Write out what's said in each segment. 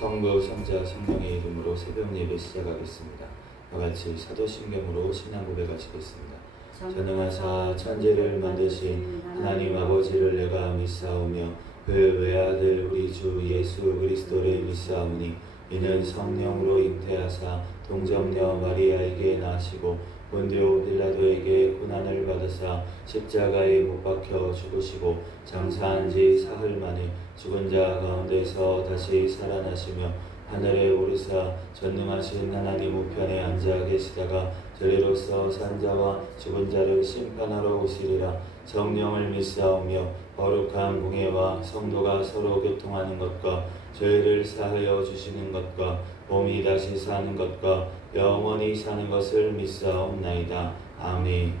성부, 성자, 성령의 이름으로 새벽 예배 시작하겠습니다. 다같이 사도신경으로 신앙 고백하시겠습니다. 전능하사 천지를 만드신 하나님 아버지를 내가 믿사오며 그 외아들 우리 주 예수 그리스도를 믿사오니 이는 성령으로 잉태하사 동정녀 마리아에게 나시고 본디오 빌라도에게 고난을 받으사 십자가에 못 박혀 죽으시고 장사한 지 사흘 만에 죽은 자 가운데서 다시 살아나시며 하늘에 오르사 전능하신 하나님 우편에 앉아 계시다가 저리로서 산 자와 죽은 자를 심판하러 오시리라. 성령을 믿사오며 거룩한 공예와 성도가 서로 교통하는 것과 죄를 사하여 주시는 것과 몸이 다시 사는 것과 영원히 사는 것을 믿사옵나이다. 아멘.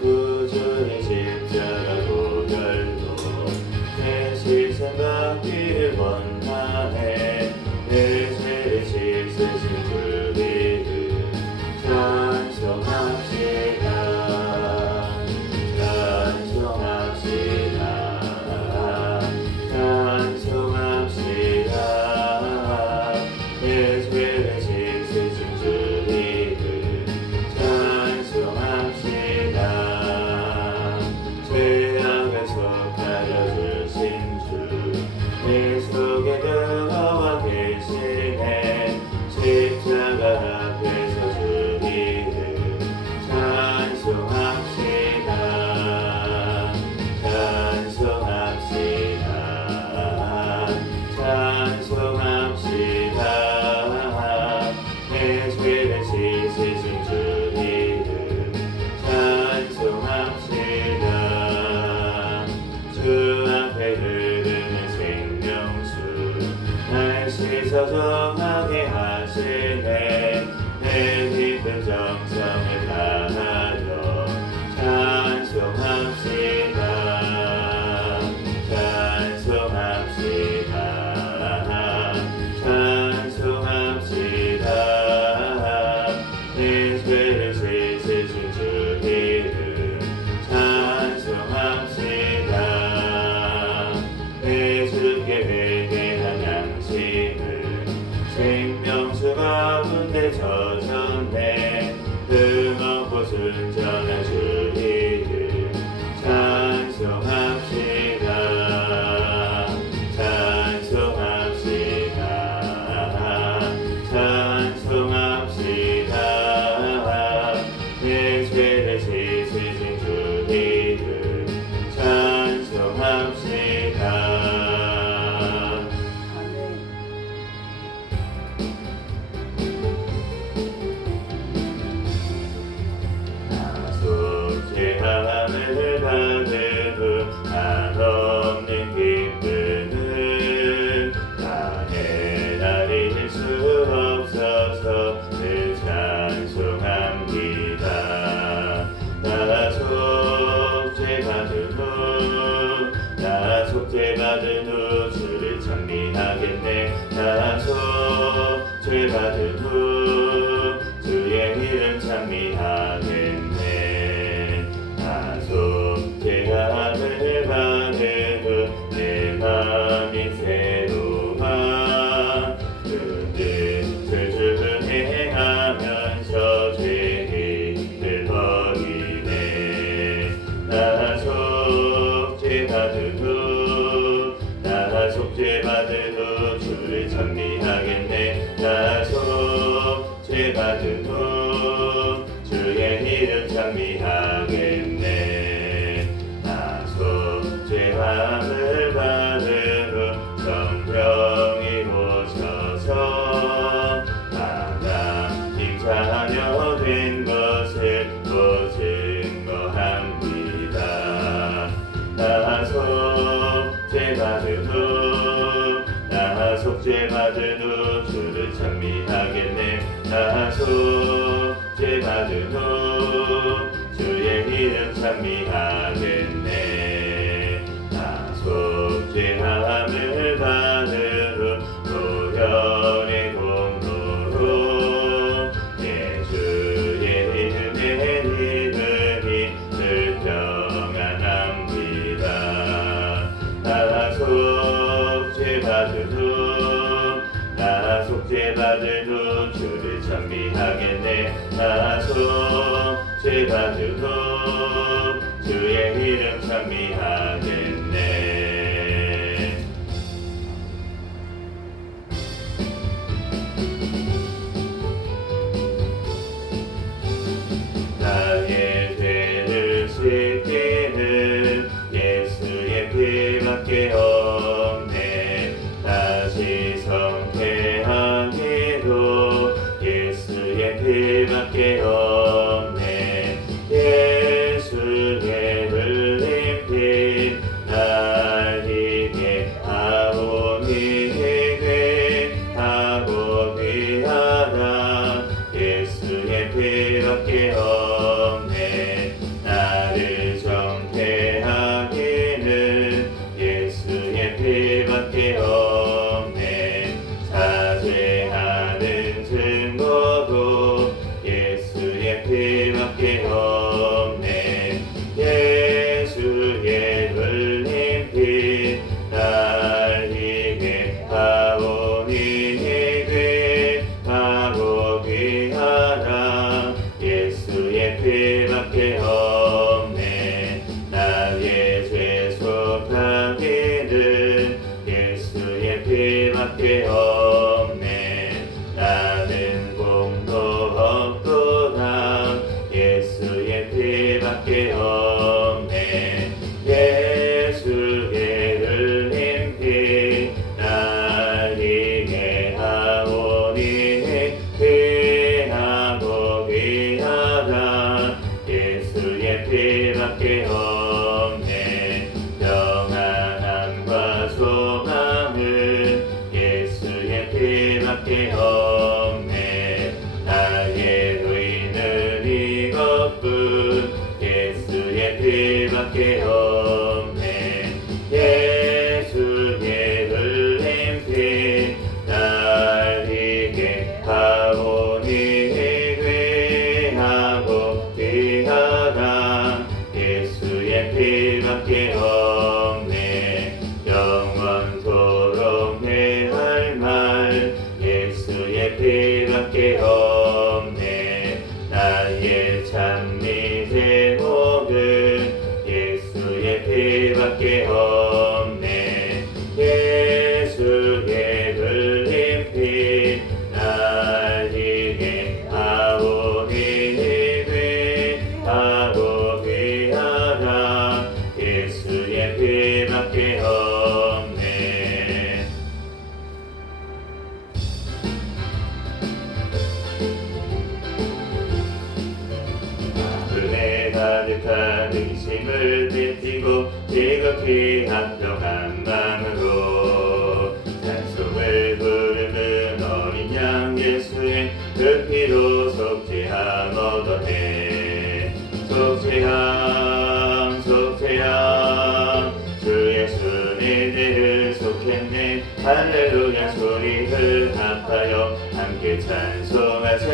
구주의 십자가 고별로 내 시선 받기를 원하네. 내 죄를 씻으신 주 이름 찬송합시다. 찬송합시다. 찬송합시다. 내 죄를 씻으신 주 이름 찬송합시다. 죄악에서 가려주신 주 내 속에 들어와 계시네. 십자가 앞에서 주 이름 찬송합시다. 찬송합시다. 찬송합시다. 내 죄를 씻으신 주 이름 찬송합시다. 주 앞에 흐르는 생명수 날 씻어 정하게 하시네. 내 깊은 정성을 다하여 찬송합시다. 찬송합시다. 찬송합시다. 내 죄를 씻으신 주 이름 찬송합시다. 내 주께 회개한 양심을 생명수 가운데 젖었네. 흠없고 순전한 주 이름 찬송합시다. 찬송합시다. 찬송합시다. 내 죄를 씻으신 주 이름 찬송합시다. 속죄함을 받은 후 한없는 기쁨은 다 헤아릴 수 없어서 늘 찬송합니다. 나 속죄받은 후 주를 찬미하겠네. 나 속죄받은 후 주의 이름 찬미하겠네. 나 속죄함을 받은 후 내 마음이 새로워 그 뜻을 준행하면서 죄를 버리네. 나 속죄받은 후 주를 찬미하겠네. 나 속죄받은 후 주의 이름 찬미하겠네. 나 속죄함을 받은 후 성령이 오셔서 하나님 자녀 된 것을 또 증거합니다. 나 속죄받은 후 주를 찬미하겠네. 나 속죄받은 후 주의 이름 찬미하겠네. 나 속죄함을 받은 후 노련의 공로로 아들도 주를 찬미하겠네. 나소 죄 받으고 주의 이름 찬미하겠네. 나의 죄를 씻기는 예수의 피밖에 없네. 다시 성쾌하기도 예수의 피밖에 없네. 예수의 흘린 피 날 이게 아오니에게 하고 귀하다. 예수의 피밖에 없네. 나를 정죄하기는 예수의 피밖에 없네. 사죄하는 증거도 예수의 피밖에 없네. 예수의 흘린 피 날 이게 아오니에게 하고 귀하다. 예수의 피밖에 없네. 나의 죄 속하기는 예수의 피밖에 없네. 나는 공도 없도다. 예수의 피밖에 없네. 예수의 흘린 피 날 이게 하오니 귀하고 귀하다. 예수의 피밖에 없네. 평안함과 소망은 예수의 피밖에 없네. 나의 의는 이것뿐 예수의 피밖에 없네. 예수의 흘린 피 날 이게 하오니 귀하고 귀하다. 예수의 피밖에 없네. 영원토록 해할 말 예수의 피밖에 없네. 나의 찬미 제목은 예수의 피밖에 없네. 예수의 흘린 피 날 이게 하오니 귀하고 귀하다. 예수의 피밖에 없네. 은혜 가득한 의심을 뱉히고 지극히 합병한 마음으로 찬송을 부르는 어린 양 예수의 그 피로 속죄함 얻어내. 속죄함 속죄함 주 예수의 죄를 속했네. 할렐루야 소리를 합하여 함께 찬송하세.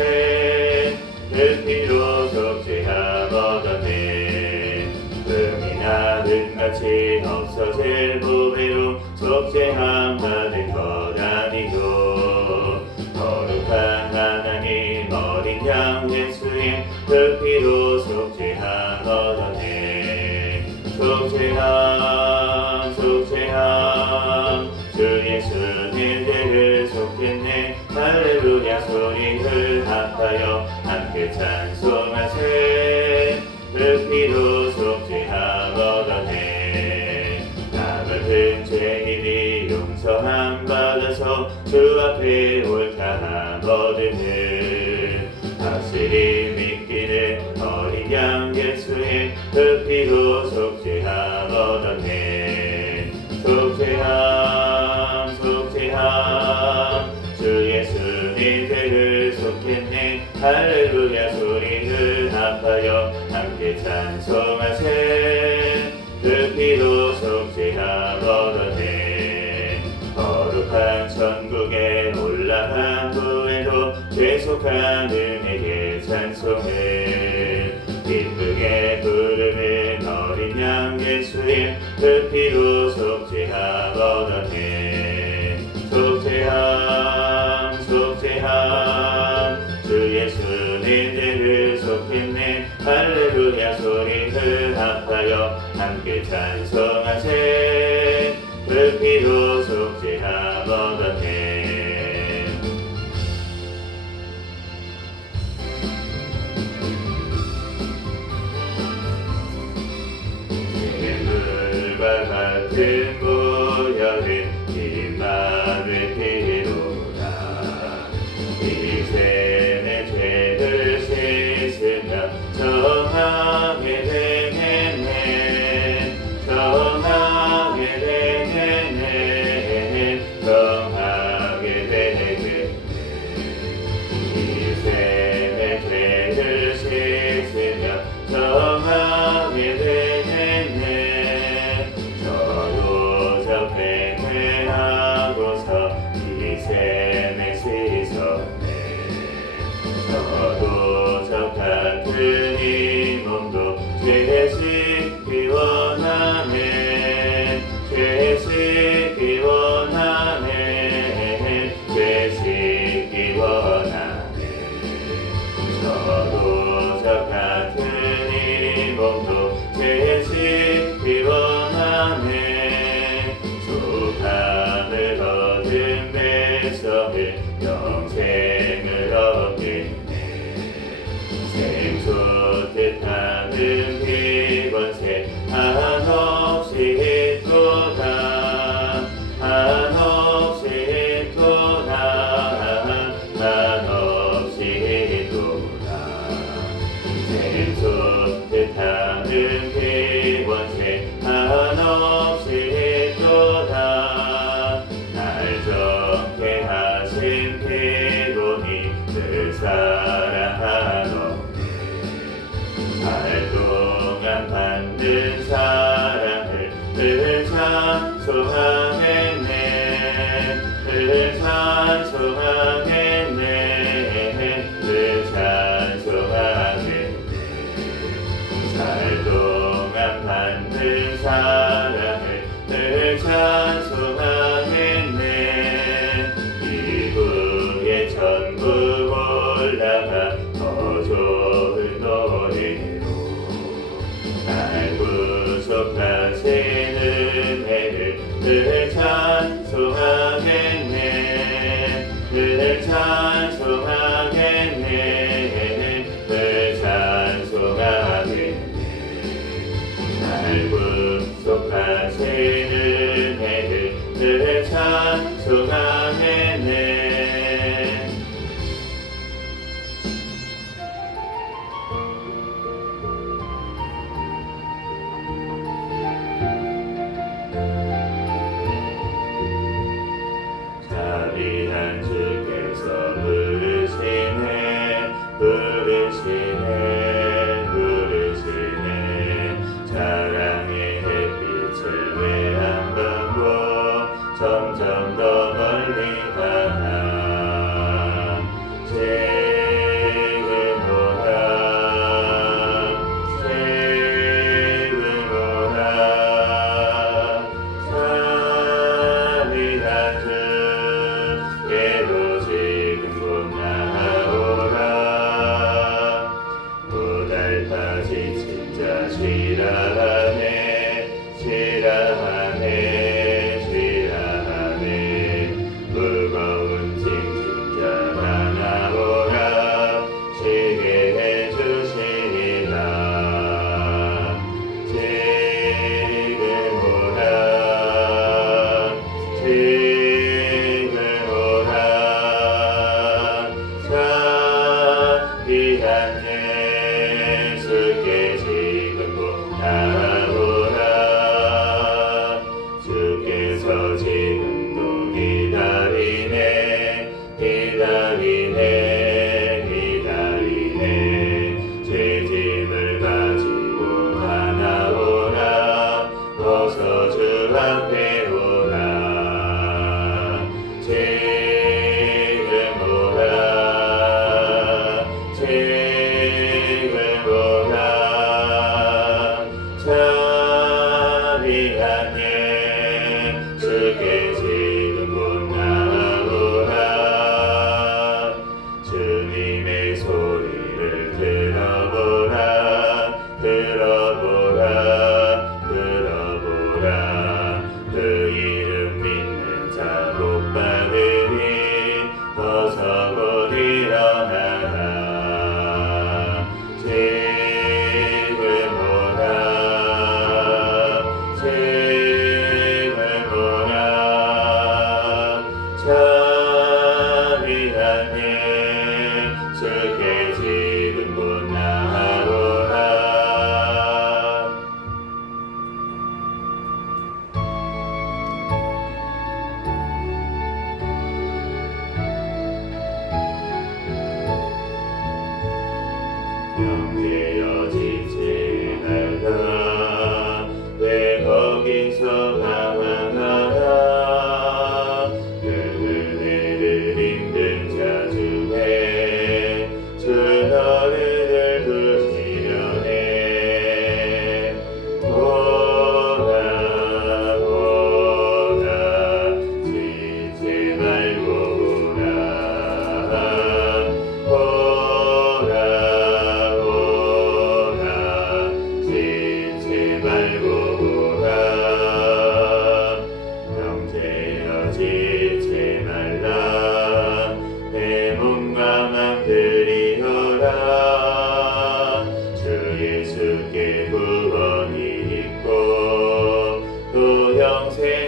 그 피로 속죄함 얻어내. 금이 나든같이 없어질 보배로 속죄함 받은 것 아니요. 거룩한 하나님 어린 양 예수의 그 피로 속죄함 얻어내. 속죄함 속죄함 주 예수의 죄를 속했네. 할렐루야 소리를 합하여 함께 찬송하세. 그 피로 속죄함 얻어내. 나같은 죄인이 용서함 받아서 주 앞에 옳다함 얻으는 확실히 믿기는 어린 양 예수의 그 피로 속죄함 얻어내. 속죄함 속죄함 주 예수의 죄를 속했네. 할렐루야 소리를 합하여 함께 찬송하세. 그 피로 속죄함 얻어내. 거룩한 천국에 올라간 후에도 죄속한 은혜의 찬송을 기쁘게 부르는 어린 양 예수의 그 피로 속죄함 얻어내. 속죄함 속죄함 주께 찬송하세 그 피로 속죄함 얻었네. 샘물과 같은 보혈은 임마누엘 피로라. 이 샘의 죄를 씻으며 정하게 되겠네. 정하게 되겠네. 정하게 되겠네. 이 샘의 죄를 씻으며 정하게 되겠네. 저도 적회하고서 이 샘에 씻었네. 저도 저 같은 이 몸도 죄 씻기 원하네. 죄 씻기 원하네. 죄 씻기 원하네. 저도 저 같은 이 몸도 죄 씻기 원하네. 속함을 얻은 백성을 영생을 얻겠네. 샘솟듯 하는 기번새 한없이 있도다. 한없이 있도다. 한없이 있도다. 샘솟듯 하는 기번새 한없이 있도다. 날 정케 하신 피로니 늘 사랑하노니. 살 동안 받는 사랑을 늘 찬송하겠네. 늘 찬송하겠네. 늘 찬송하겠네. 살 동안 받는 사랑을 늘 찬송하겠네. 이후에 천국 올라가 더 좋은 노래로 날 구속하신 은혜를 늘 찬송하겠네. 늘 찬송하겠네. 늘 찬송하겠네. 날 구속하신 은혜를 늘 찬송하겠네.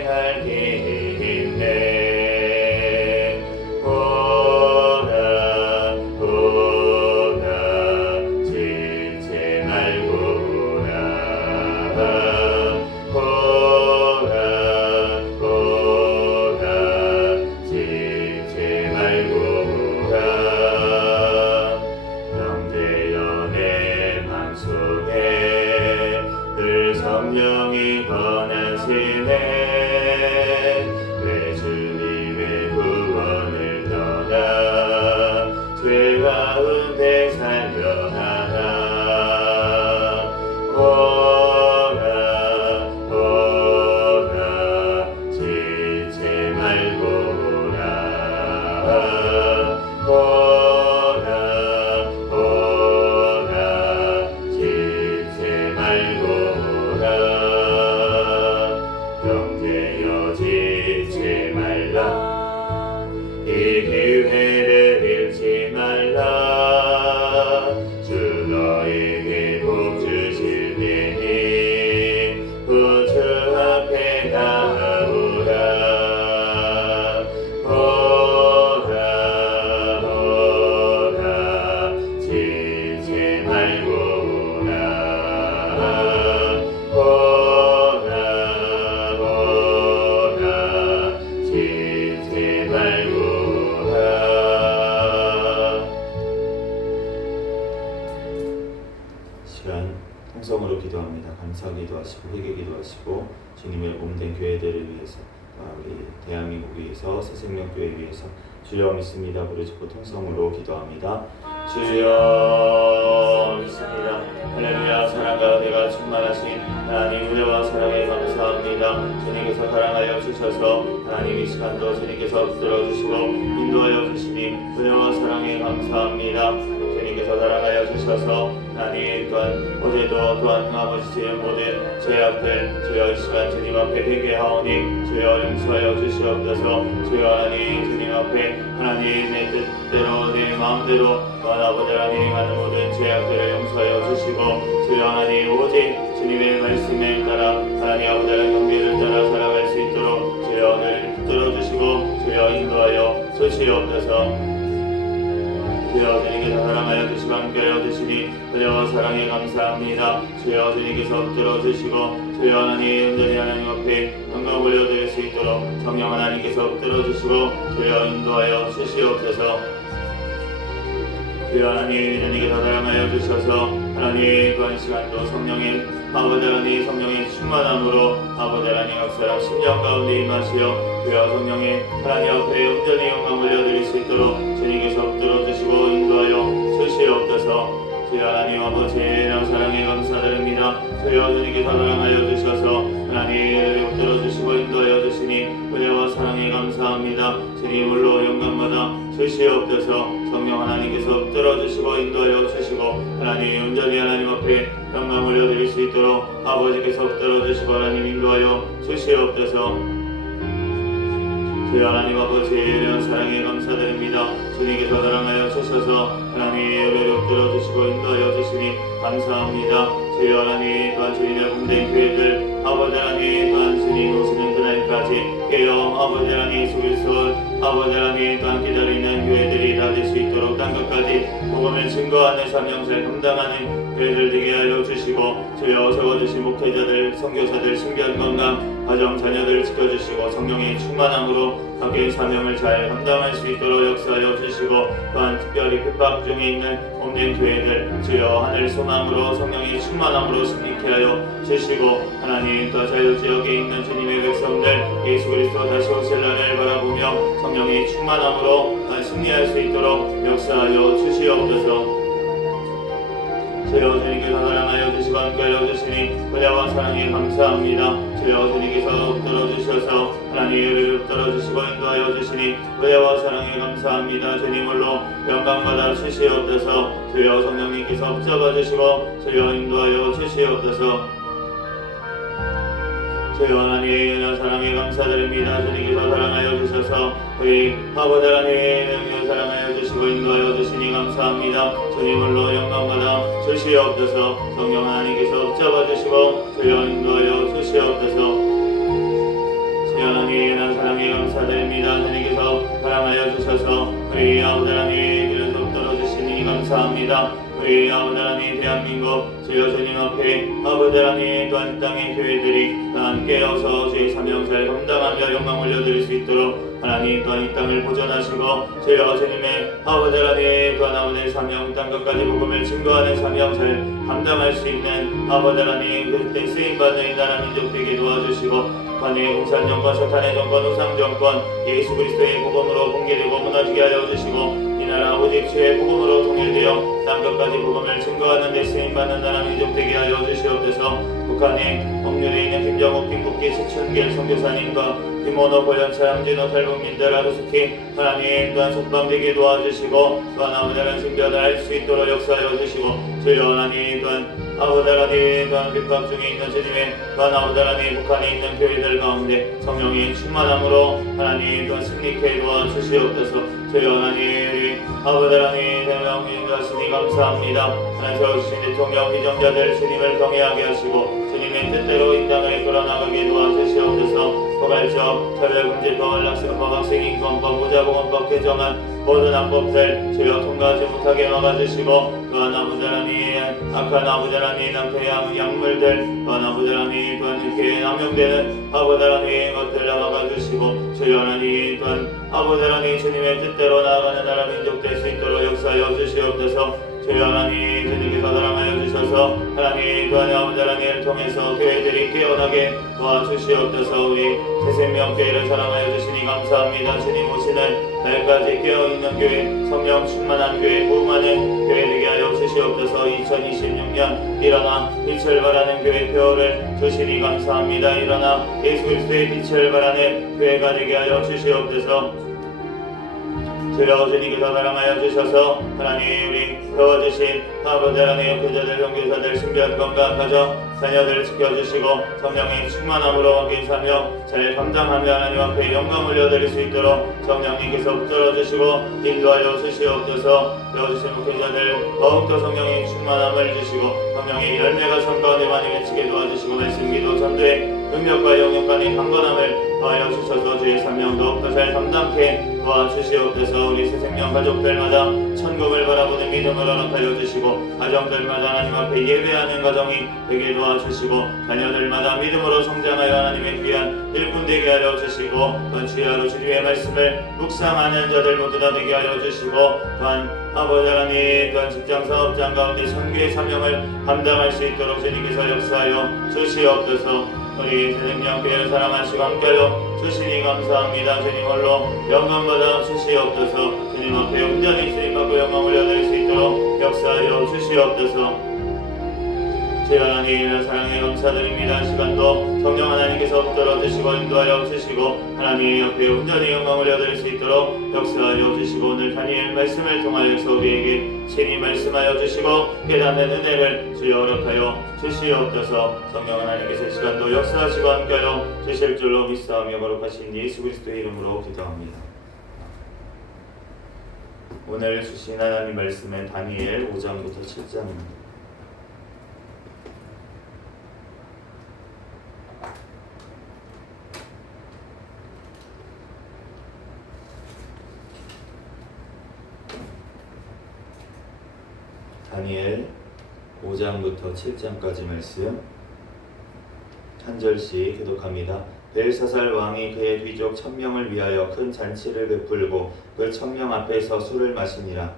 할 길이 있네. 오라 오라 지체 말고 오라. 오라 오라 지체 말고 오라. 영재연의 맘속에 늘 성령이 권하시네. 왜 주님의 구원을 떠나 죄 가운데 살려 하나. 오라 오라 지체 말고 오라. 오라 오라 지체 말고 오라. 영재여 지체 말라. 이 기회를 잃지 말라. 주 너에게 복 주실 테니 구주 앞에 나아오라. 오라 오라 지체 말고 오라. 오라 오라 지체 말고 오라. 시간 통성으로 기도합니다. 감사 기도하시고 회개 기도하시고 주님의 몸된 교회들을 위해서 우리 대한민국 위해서 새생명교회 위해서 주여 믿습니다 부르짖고 통성으로 기도합니다. 주여 믿습니다. 할렐루야. 사랑과 은혜가 충만하신 하나님 은혜와 사랑에 감사합니다. 주님께서 사랑하여 주셔서 하나님 이 시간도 주님께서 붙들어주시고 인도하여 주시니 은혜와 사랑에 감사합니다. 주님께서 사랑하여 주셔서 하나님 또한 어제도 또한 아버지 주의 모든 죄악들 주여 이 시간 주님 앞에 회개하오니 주여 용서하여 주시옵소서. 주여 하나님 주님 앞에 하나님 내 뜻대로 내 마음대로 또한 아버지 하나님 하는 모든 죄악들을 용서하여 주시고 주여 하나님 오직 주님의 말씀에 따라 하나님 아버지 하나님 경계를 따라 살아갈 수 있도록 주여 오늘 붙들어주시고 주여 인도하여 주시옵소서. 주여 주님께서 사랑하여 주시고 함께하여 주시니 은혜와 사랑에 감사합니다. 주여 주님께서 붙들어주시고 주여 하나님 온전히 하나님 앞에 영광 올려드릴 수 있도록 성령 하나님께서 붙들어주시고 주여 인도하여 주시옵소서. 주여 하나님 주님께서 사랑하여 주셔서 하나님 또한 시간도 성령의 아버지 하나님 성령의 충만함으로 아버지 하나님 역사랑 심령 가운데 임하시어 주여 성령의 하나님 앞에 온전히 영광 올려드릴 수 있도록 주님께서 붙들어주시고 인도하여 주시옵소서. 주여 하나님 아버지의 사랑에 감사드립니다. 주여 주님께서 사랑하여 주셔서 하나님 붙들어주시고 인도하여 주시니 은혜와 사랑에 감사합니다. 주님 홀로 영광받아 주시옵소서. 성령 하나님께서 붙들어주시고 인도하여 주시고 하나님 온전히 하나님 앞에 영광 올려드릴 수 있도록 아버지께서 붙들어주시고 하나님 인도하여 주시옵소서. 주여 하나님 아버지의 사랑에 감사드립니다. 주님께서 사랑하여 주셔서 하나님 우리를 붙들어주시고 인도하여 주시니 감사합니다. 주여 하나님 또한 주님의 몸된 교회들 아버지 하나님 또한 주님 오시는 그날까지 깨어 아버지 하나님 예수 아버지 하나님 또한 기다리는 교회들이 다 될 수 있도록 땅끝까지 복음을 증거하는 사명 잘 감당하는 교회들 되게 하여 주시고 주여 세워주신 목회자들 선교사들 신비한 건강 가정 자녀들을 지켜주시고 성령의 충만함으로 각계의 사명을 잘 감당할 수 있도록 역사하여 주시고 또한 특별히 핍박 중에 있는 몸된 교회들 주여 하늘 소망으로 성령의 충만함으로 승리케 하여 주시고 하나님 또 자유지역에 있는 주님의 백성들 예수 그리스도 다시 오실 날을 바라보며 성령의 충만함으로 승리할 수 있도록 역사하여 주시옵소서. 주여 주님께서 사랑하여 주시고 함께하여 주시니 은혜와 사랑에 감사합니다. 주여 주님께서 붙들어주셔서 하나님을 붙들어주시고 인도하여 주시니 은혜와 사랑에 감사합니다. 주님 홀로 영광받아 주시옵소서. 주여 성령님께서 붙잡아 주시고 주여 인도하여 주시옵소서. 주여 하나님 사랑에 감사드립니다. 주님께서 사랑하여 주셔서 우리 아버지 하나님 사랑하여 주시고 인도하여 주시니 감사합니다. 주님 홀로 영광받아 주시옵소서. 성령 하나님께서 붙잡아 주시고 주여 인도하여 주시옵소서. 주여 감사드립니다. 주님께서 사랑하여 주셔서 우리 아버지 하나님 길을 돕도록 주시니 감사합니다. 우리 아버지 하나님 대한민국 주여 주님 앞에 아버지 하나님 또한 땅의 교회들이 다 함께 어서 주의 사명을 감당하며 영광 올려드릴 수 있도록 하나님 또한 이 땅을 보존하시고 주여 주님의 아버지 하나님 또한 아버지의 사명 땅 끝까지 복음을 증거하는 사명을 감당할 수 있는 아버지 하나님 그때 쓰임받는 이 나라 민족 되게 도와주시고 북한의 공산정권, 사탄의 정권, 우상정권 예수 그리스도의 복음으로 붕괴되고 무너지게 하여 주시고 이 나라 오직 주의 복음으로 통일되어 땅끝까지 복음을 증거하는 데 쓰임받는 나라 민족 되게 하여 주시옵소서. 북한에 억류되어 있는 김정욱, 김국기, 시춘길 선교사님과 김원호, 고현철, 함진호, 탈북민들 하루스키 하나님 또한 석방되게 도와주시고 또한 아버지 하나님 승변을 할 수 있도록 역사하여 주시고 주여 하나님 또한 아버지 하나님 또한 핍박 중에 있는 주님의 또한 아버지 하나님 북한에 있는 교회들 가운데 성령의 충만함으로 하나님 또한 승리케 도와주시옵소서. 주여 하나님 아버지 하나님 대명 인도하시니 감사합니다. 하나님 세워주신 대통령 위정자들 주님을 경외하게 하시고 주님의 뜻대로 이 땅을 이끌어나가게 도와주시옵소서. 포괄적 차별금지법, 낙선법, 학생인권법, 무자보건법 개정안 모든 악법들 주여 통과하지 못하게 막아주시고 또한 아버지 하나님 악한 아버지 하나님 남태양 약물들 또한 아버지 하나님 또한 이렇게 남용되는 아버지 하나님 것들 막아주시고 주여 하나님 또한 아버지 하나님 주님의 뜻대로 나아가는 나라 민족 될 수 있도록 역사하여 주시옵소서. 주여 하나님 주님께서 사랑하여 주셔서 하나님 또한 아버지 하나님을 통해서 교회들이 깨어나게 도와주시옵소서. 우리 새생명교회를 사랑하여 주시니 감사합니다. 주님 오시는 날까지 깨어있는 교회, 성령 충만한 교회, 부흥하는 교회 되게 하여 주시옵소서. 2026년 일어나 빛을 발하는 교회 표를 주시니 감사합니다. 일어나 예수 그리스도의 빛을 발하는 교회가 되게 하여 주시옵소서. 주여 주님께서 사랑하여 주셔서 하나님 우리 세워주신 아버지 하나님 교자들, 선교사들, 신비한 건강 가정 자녀들을 지켜주시고 성령의 충만함으로 함께 사며 잘 감당하며 하나님 앞에 영광 올려드릴 수 있도록 성령님께서 붙들어주시고 인도하여 주시옵소서. 세워주신 목회자들 더욱더 성령의 충만함을 주시고 성령의 열매가 삶 가운데 많이 맺히게 도와주시고 말씀 기도 전도의 능력과 영역간의 강건함을 더하여 주셔서 주의 사명 더욱더 잘 감당케 도와주시옵소서. 우리 새생명 가족들마다 천국을 바라보는 믿음을 허락하여 주시고 가정들마다 하나님 앞에 예배하는 가정이 되게 도와주시고 자녀들마다 믿음으로 성장하여 하나님의 귀한 일꾼 되게 하여 주시고 또한 주야로 주님의 말씀을 묵상하는 자들 모두 다 되게 하여 주시고 또한 아버지 하나님 또한 직장 사업장 가운데 선교의 사명을 감당할 수 있도록 주님께서 역사하여 주시옵소서. 우리 새생명교회를 사랑하시고 함께하여 주시니 감사합니다. 주님 홀로 영광받아 주시옵소서. 주님 앞에 온전히 쓰임받고 영광 올려드릴 수 있도록 역사하여 주시옵소서. 주여 하나님 사랑에 감사드립니다. 시간도 성령 하나님께서 붙들어주시고 인도하여 주시고 하나님 옆에 온전히 영광을 올려드릴 수 있도록 역사하여 주시고 오늘 다니엘 말씀을 통하여서 우리에게 친히 말씀하여 주시고 깨닫는 은혜를 주여 허락하여 주시옵소서. 성령 하나님께서 시간도 역사하시고 함께하여 주실 줄로 믿사오며 거룩하신 예수 그리스도의 이름으로 기도합니다. 오늘 주신 하나님 말씀은 다니엘 5장부터 7장입니다. 다니엘 5장부터 7장까지 말씀 한 절씩 교독합니다. 벨사살 왕이 그의 귀족 1000명을 위하여 큰 잔치를 베풀고 그 1000명 앞에서 술을 마시니라.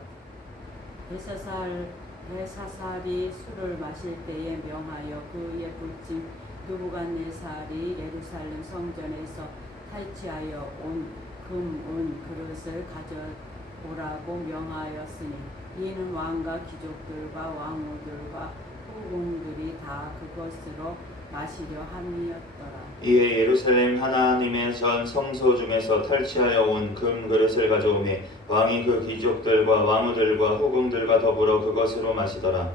벨사살이 술을 마실 때에 명하여 그의 불진 느부갓네살이 예루살렘 성전에서 탈취하여 온 금, 은 그릇을 가져오라고 명하였으니 이는 왕과 귀족들과 왕후들과 후궁들이 다 그것으로 마시려 함이었더라. 이에 예루살렘 하나님의 전 성소 중에서 탈취하여 온 금 그릇을 가져오매 왕이 그 귀족들과 왕후들과 후궁들과 더불어 그것으로 마시더라.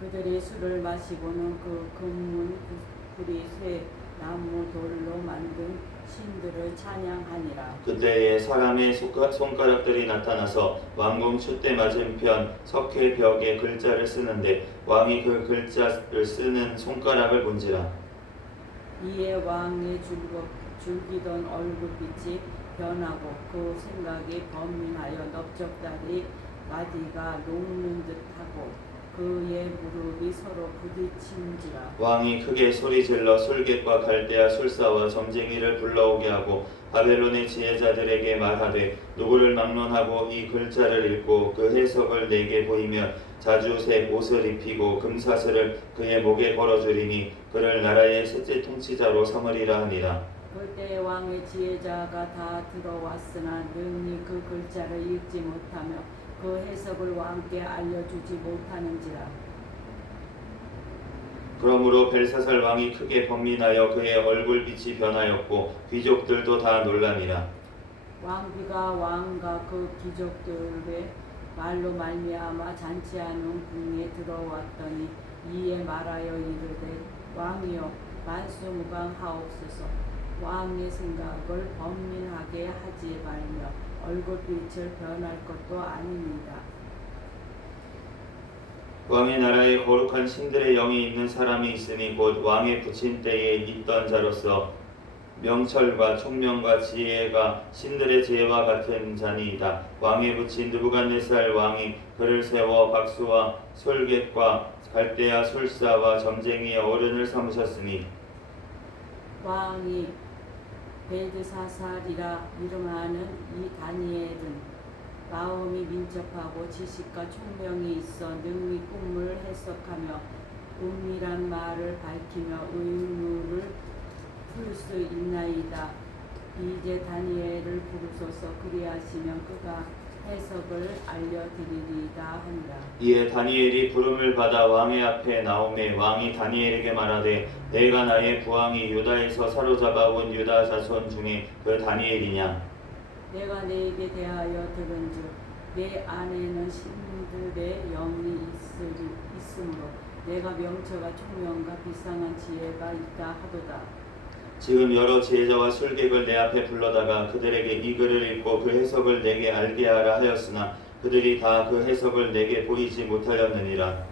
그들이 술을 마시고는 그 금문 구리쇠 나무 돌로 만든 신들을 찬양하니라. 그때에 사람의 손가락들이 나타나서 왕궁 촛대 맞은편 석회 벽에 글자를 쓰는데 왕이 그 글자를 쓰는 손가락을 본지라. 이에 왕의 즐기던 얼굴빛이 변하고 그 생각이 번민하여 넓적다리 마디가 녹는 듯하고 그의 무릎이 서로 부딪힌지라. 왕이 크게 소리질러 술객과 갈대아 술사와 점쟁이를 불러오게 하고 바벨론의 지혜자들에게 말하되 누구를 막론하고 이 글자를 읽고 그 해석을 내게 보이며 자주색 옷을 입히고 금사슬을 그의 목에 걸어주리니 그를 나라의 셋째 통치자로 삼으리라 하니라. 그때 왕의 지혜자가 다 들어왔으나 능히 그 글자를 읽지 못하며 그 해석을 왕께 알려주지 못하는지라. 그러므로 벨사살 왕이 크게 번민하여 그의 얼굴빛이 변하였고 귀족들도 다 놀라니라. 왕비가 왕과 그 귀족들의 말로 말미암아 잔치하는 궁에 들어왔더니 이에 말하여 이르되 왕이여 만수무강하옵소서. 왕의 생각을 번민하게 하지 말며 얼굴빛을 변할 것도 아닙니다. 왕의 나라에 거룩한 신들의 영이 있는 사람이 있으니 곧 왕의 부친 때에 있던 자로서 명철과 총명과 지혜가 신들의 지혜와 같은 자니이다. 왕의 부친 느부갓네살 왕이 그를 세워 박수와 솔깃과 갈대아 술사와 점쟁이의 어른을 삼으셨으니 왕이 벨드사살이라 이름하는 이 다니엘은 마음이 민첩하고 지식과 총명이 있어 능히 꿈을 해석하며 은밀한 말을 밝히며 의문을 풀 수 있나이다. 이제 다니엘을 부르소서. 그리하시면 그가 해석을 알려드리리다 하니라. 이에 다니엘이 부름을 받아 왕의 앞에 나오매 왕이 다니엘에게 말하되 내가 나의 부왕이 유다에서 사로잡아 온 유다 자손 중에 그 다니엘이냐? 내가 네게 대하여 들은즉 내 안에는 신들의 영이 있으므로 내가 명철과 총명과 비상한 지혜가 있다 하도다. 지금 여러 지혜자와 술객을 내 앞에 불러다가 그들에게 이 글을 읽고 그 해석을 내게 알게 하라 하였으나 그들이 다 그 해석을 내게 보이지 못하였느니라.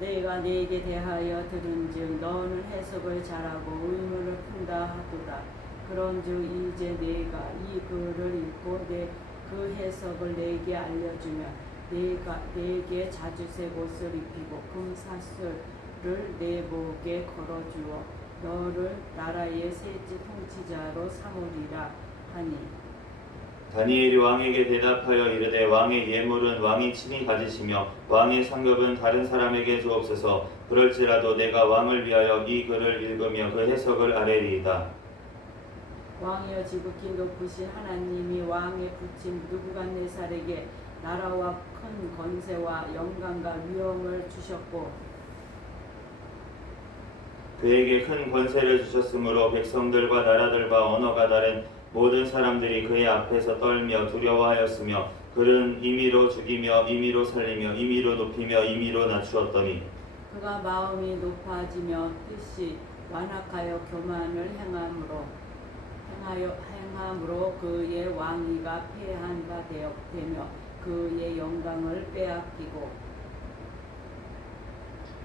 내가 네게 대하여 들은즉 너는 해석을 잘하고 의문을 푼다 하도다. 그런즉 이제 내가 이 글을 읽고 그 해석을 내게 알려주며 내게 자주색 옷을 입히고 금사슬을 내 목에 걸어주어 너를 나라의 셋째 통치자로 삼으리라 하니. 다니엘이 왕에게 대답하여 이르되 왕의 예물은 왕이 친히 가지시며 왕의 상급은 다른 사람에게 주옵소서. 그럴지라도 내가 왕을 위하여 이 글을 읽으며 그 해석을 아뢰리이다. 왕이여 지극히 높으신 하나님이 왕의 부친 느부갓네살에게 나라와 큰 권세와 영광과 위엄을 주셨고 그에게 큰 권세를 주셨으므로 백성들과 나라들과 언어가 다른 모든 사람들이 그의 앞에서 떨며 두려워하였으며 그는 임의로 죽이며 임의로 살리며 임의로 높이며 임의로 낮추었더니 그가 마음이 높아지며 뜻이 완악하여 교만을 행함으로 그의 왕위가 패한 바 되며 그의 영광을 빼앗기고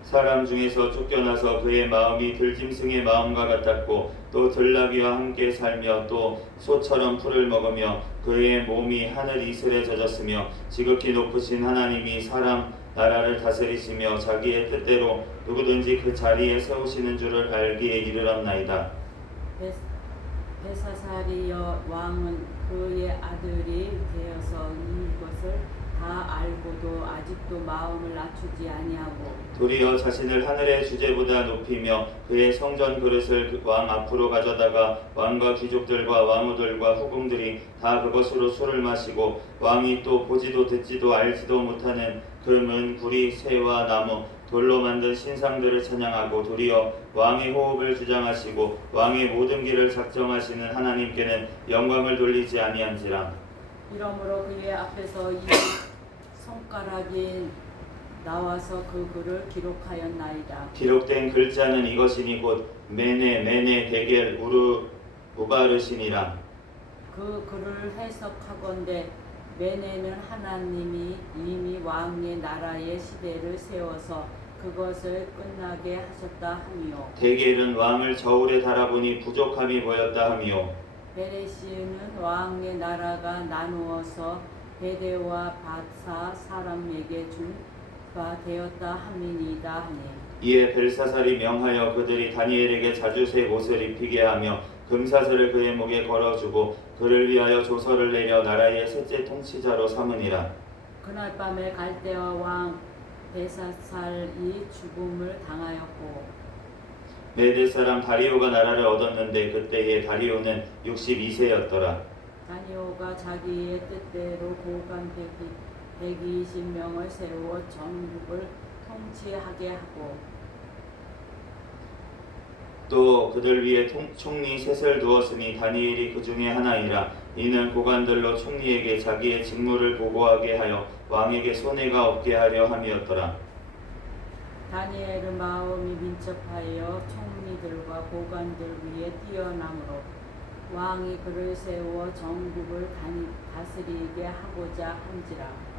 사람 중에서 쫓겨나서 그의 마음이 들짐승의 마음과 같았고 또 들나귀와 함께 살며 또 소처럼 풀을 먹으며 그의 몸이 하늘 이슬에 젖었으며 지극히 높으신 하나님이 사람 나라를 다스리시며 자기의 뜻대로 누구든지 그 자리에 세우시는 줄을 알기에 이르렀나이다. 벨사살이여 왕은 그의 아들이 되어서 이것을 다 알고도 아직도 마음을 낮추지 아니하고 도리어 자신을 하늘의 주제보다 높이며 그의 성전 그릇을 왕 앞으로 가져다가 왕과 귀족들과 왕후들과 후궁들이 다 그것으로 술을 마시고 왕이 또 보지도 듣지도 알지도 못하는 금, 구리, 새와 나무, 돌로 만든 신상들을 찬양하고 도리어 왕의 호흡을 주장하시고 왕의 모든 길을 작정하시는 하나님께는 영광을 돌리지 아니한지라. 이러므로 그의 앞에서 이 손가락이 나와서 그 글을 기록하였나이다. 기록된 글자는 이것이니 곧 메네 데겔 우바르시니라. 그 글을 해석하건대 메네는 하나님이 이미 왕의 나라의 시대를 세워서 그것을 끝나게 하셨다 하미요. 데겔은 왕을 저울에 달아보니 부족함이 보였다 하미요. 베레시는 왕의 나라가 나누어서 베데와 바사 사람에게 준 바 되었다 함이니이다 하니. 이에 벨사살이 명하여 그들이 다니엘에게 자주색 옷을 입히게 하며 금사슬을 그의 목에 걸어주고 그를 위하여 조서를 내려 나라의 셋째 통치자로 삼으니라. 그날 밤에 갈대아 왕 벨사살이 죽음을 당하였고 메대 사람 다리오가 나라를 얻었는데 그때에 다리오는 62세였더라. 다니오가 자기의 뜻대로 고관 120명을 세워 전국을 통치하게 하고 또 그들 위에 총리 셋을 두었으니 다니엘이 그 중에 하나이라. 이는 고관들로 총리에게 자기의 직무를 보고하게 하여 왕에게 손해가 없게 하려 함이었더라. 다니엘의 마음이 민첩하여 총리들과 고관들 위에 뛰어남으로 왕이 그를 세워 전국을 다스리게 하고자 한지라.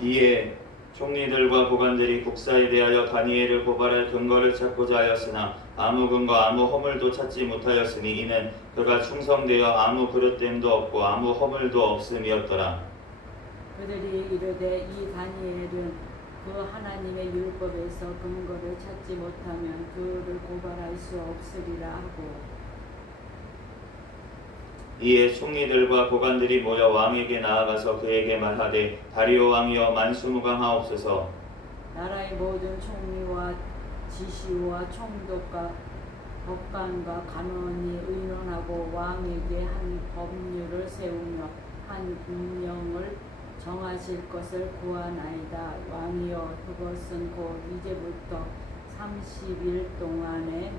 이에 총리들과 고관들이 국사에 대하여 다니엘을 고발할 근거를 찾고자 하였으나 아무 근거 아무 허물도 찾지 못하였으니 이는 그가 충성되어 아무 그릇됨도 없고 아무 허물도 없음이었더라. 그들이 이르되 이 다니엘은 그 하나님의 율법에서 근거를 찾지 못하면 그를 고발할 수 없으리라 하고 이에 총리들과 고관들이 모여 왕에게 나아가서 그에게 말하되 다리오 왕이여 만수무강하옵소서. 나라의 모든 총리와 지시와 총독과 법관과 간원이 의논하고 왕에게 한 법률을 세우며 한 운명을 정하실 것을 구하나이다. 왕이여 그것은 곧 이제부터 30일 동안에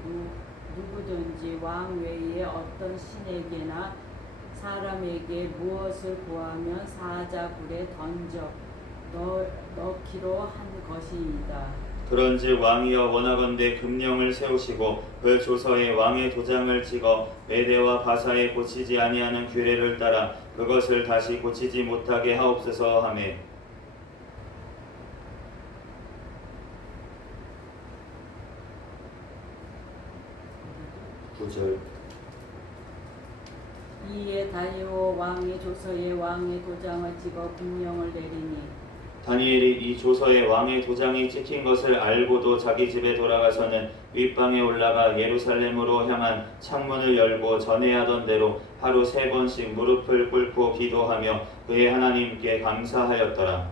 누구든지 왕 외에 어떤 신에게나 사람에게 무엇을 구하면 사자굴에 던져 넣기로 한 것이이다. 그런즉 왕이여 원하건대 금령을 세우시고 그 조서에 왕의 도장을 찍어 메대와 바사에 고치지 아니하는 규례를 따라 그것을 다시 고치지 못하게 하옵소서 하매. 구절. 이에 다리오 왕이 조서에 왕의 도장을 찍어 금령을 내리니 다니엘이 이 조서에 왕의 도장이 찍힌 것을 알고도 자기 집에 돌아가서는 윗방에 올라가 예루살렘으로 향한 창문을 열고 전에 하던 대로 하루 3번씩 무릎을 꿇고 기도하며 그의 하나님께 감사하였더라.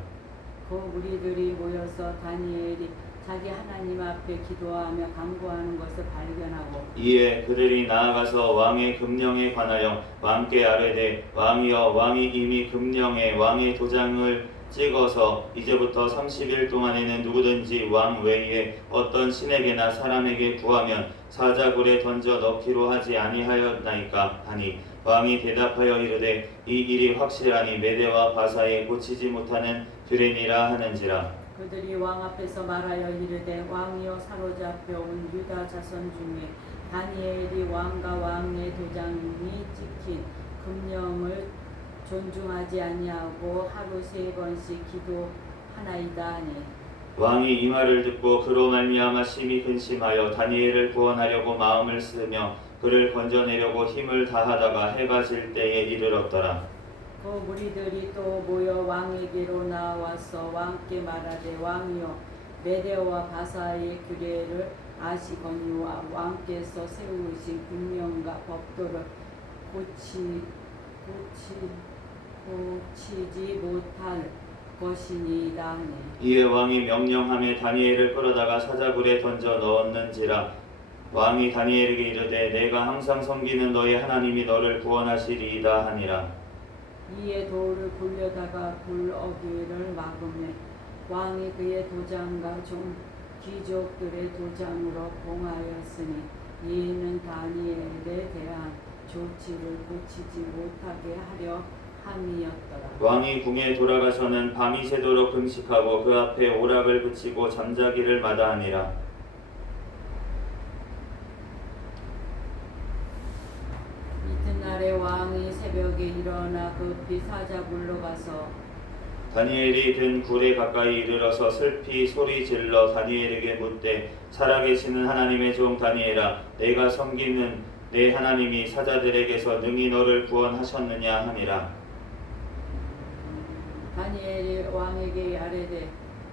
그 무리들이 모여서 다니엘이 자기 하나님 앞에 기도하며 간구하는 것을 발견하고 이에 그들이 나아가서 왕의 금령에 관하여 왕께 아뢰되 왕이여 왕이 이미 금령에 왕의 도장을 찍어서 이제부터 30일 동안에는 누구든지 왕 외에 어떤 신에게나 사람에게 구하면 사자굴에 던져 넣기로 하지 아니하였나이까 하니 왕이 대답하여 이르되 이 일이 확실하니 메대와 바사에 고치지 못하는 규례니라 하는지라. 그들이 왕 앞에서 말하여 이르되 왕이여 사로잡혀 온 유다 자손 중에 다니엘이 왕과 왕의 도장이 찍힌 금령을 존중하지 아니하고 하루 3번씩 기도하나이다 하니 왕이 이 말을 듣고 그로 말미암아 심히 근심하여 다니엘을 구원하려고 마음을 쓰며 그를 건져내려고 힘을 다하다가 해가 질 때에 이르렀더라. 그 무리들이 또 모여 왕에게로 나와서 왕께 말하되 왕이여 메대와 바사의 규례를 아시거니와 왕께서 세우신 금령과 법도를 고치지 못할 것이니이다 하니 이에 왕이 명령하며 다니엘을 끌어다가 사자굴에 던져 넣었는지라. 왕이 다니엘에게 이르되 내가 항상 섬기는 너의 하나님이 너를 구원하시리이다 하니라. 이에 돌을 굴려다가 굴어기를 막으며 왕이 그의 도장과 귀족들의 도장으로 봉하였으니 이는 다니엘에 대한 조치를 고치지 못하게 하려 함이었더라. 왕이 궁에 돌아가서는 밤이 새도록 금식하고 그 앞에 오락을 붙이고 잠자기를 마다하니라. 이튿날에 왕이 새벽에 일어나 급히 사자굴로 가서 다니엘이 든 굴에 가까이 이르러서 슬피 소리 질러 다니엘에게 묻되 살아계시는 하나님의 종 다니엘아 내가 섬기는 내 하나님이 사자들에게서 능히 너를 구원하셨느냐 하니라. 다니엘이 왕에게 아뢰되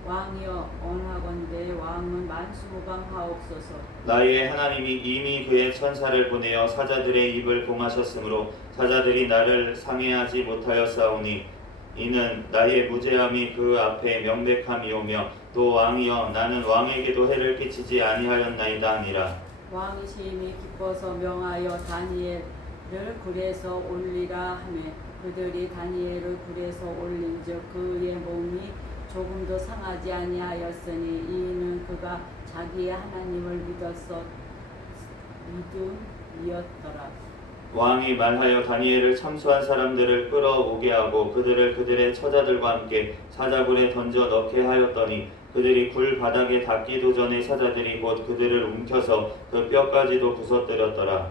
왕이여 원하건대 왕은 만수무강하옵소서. 나의 하나님이 이미 그의 천사를 보내어 사자들의 입을 봉하셨으므로 사자들이 나를 상해하지 못하였사오니 이는 나의 무죄함이 그 앞에 명백함이오며 또 왕이여 나는 왕에게도 해를 끼치지 아니하였나이다 하니라. 왕이 심히 기뻐서 명하여 다니엘을 굴에서 올리라 하며 그들이 다니엘을 굴에서 올린즉 그의 몸이 조금도 상하지 아니하였으니 이는 그가 자기의 하나님을 믿음이었더라. 왕이 말하여 다니엘을 참수한 사람들을 끌어오게 하고 그들을 그들의 처자들과 함께 사자굴에 던져 넣게 하였더니 그들이 굴 바닥에 닿기도 전에 사자들이 곧 그들을 움켜서 그 뼈까지도 부서뜨렸더라.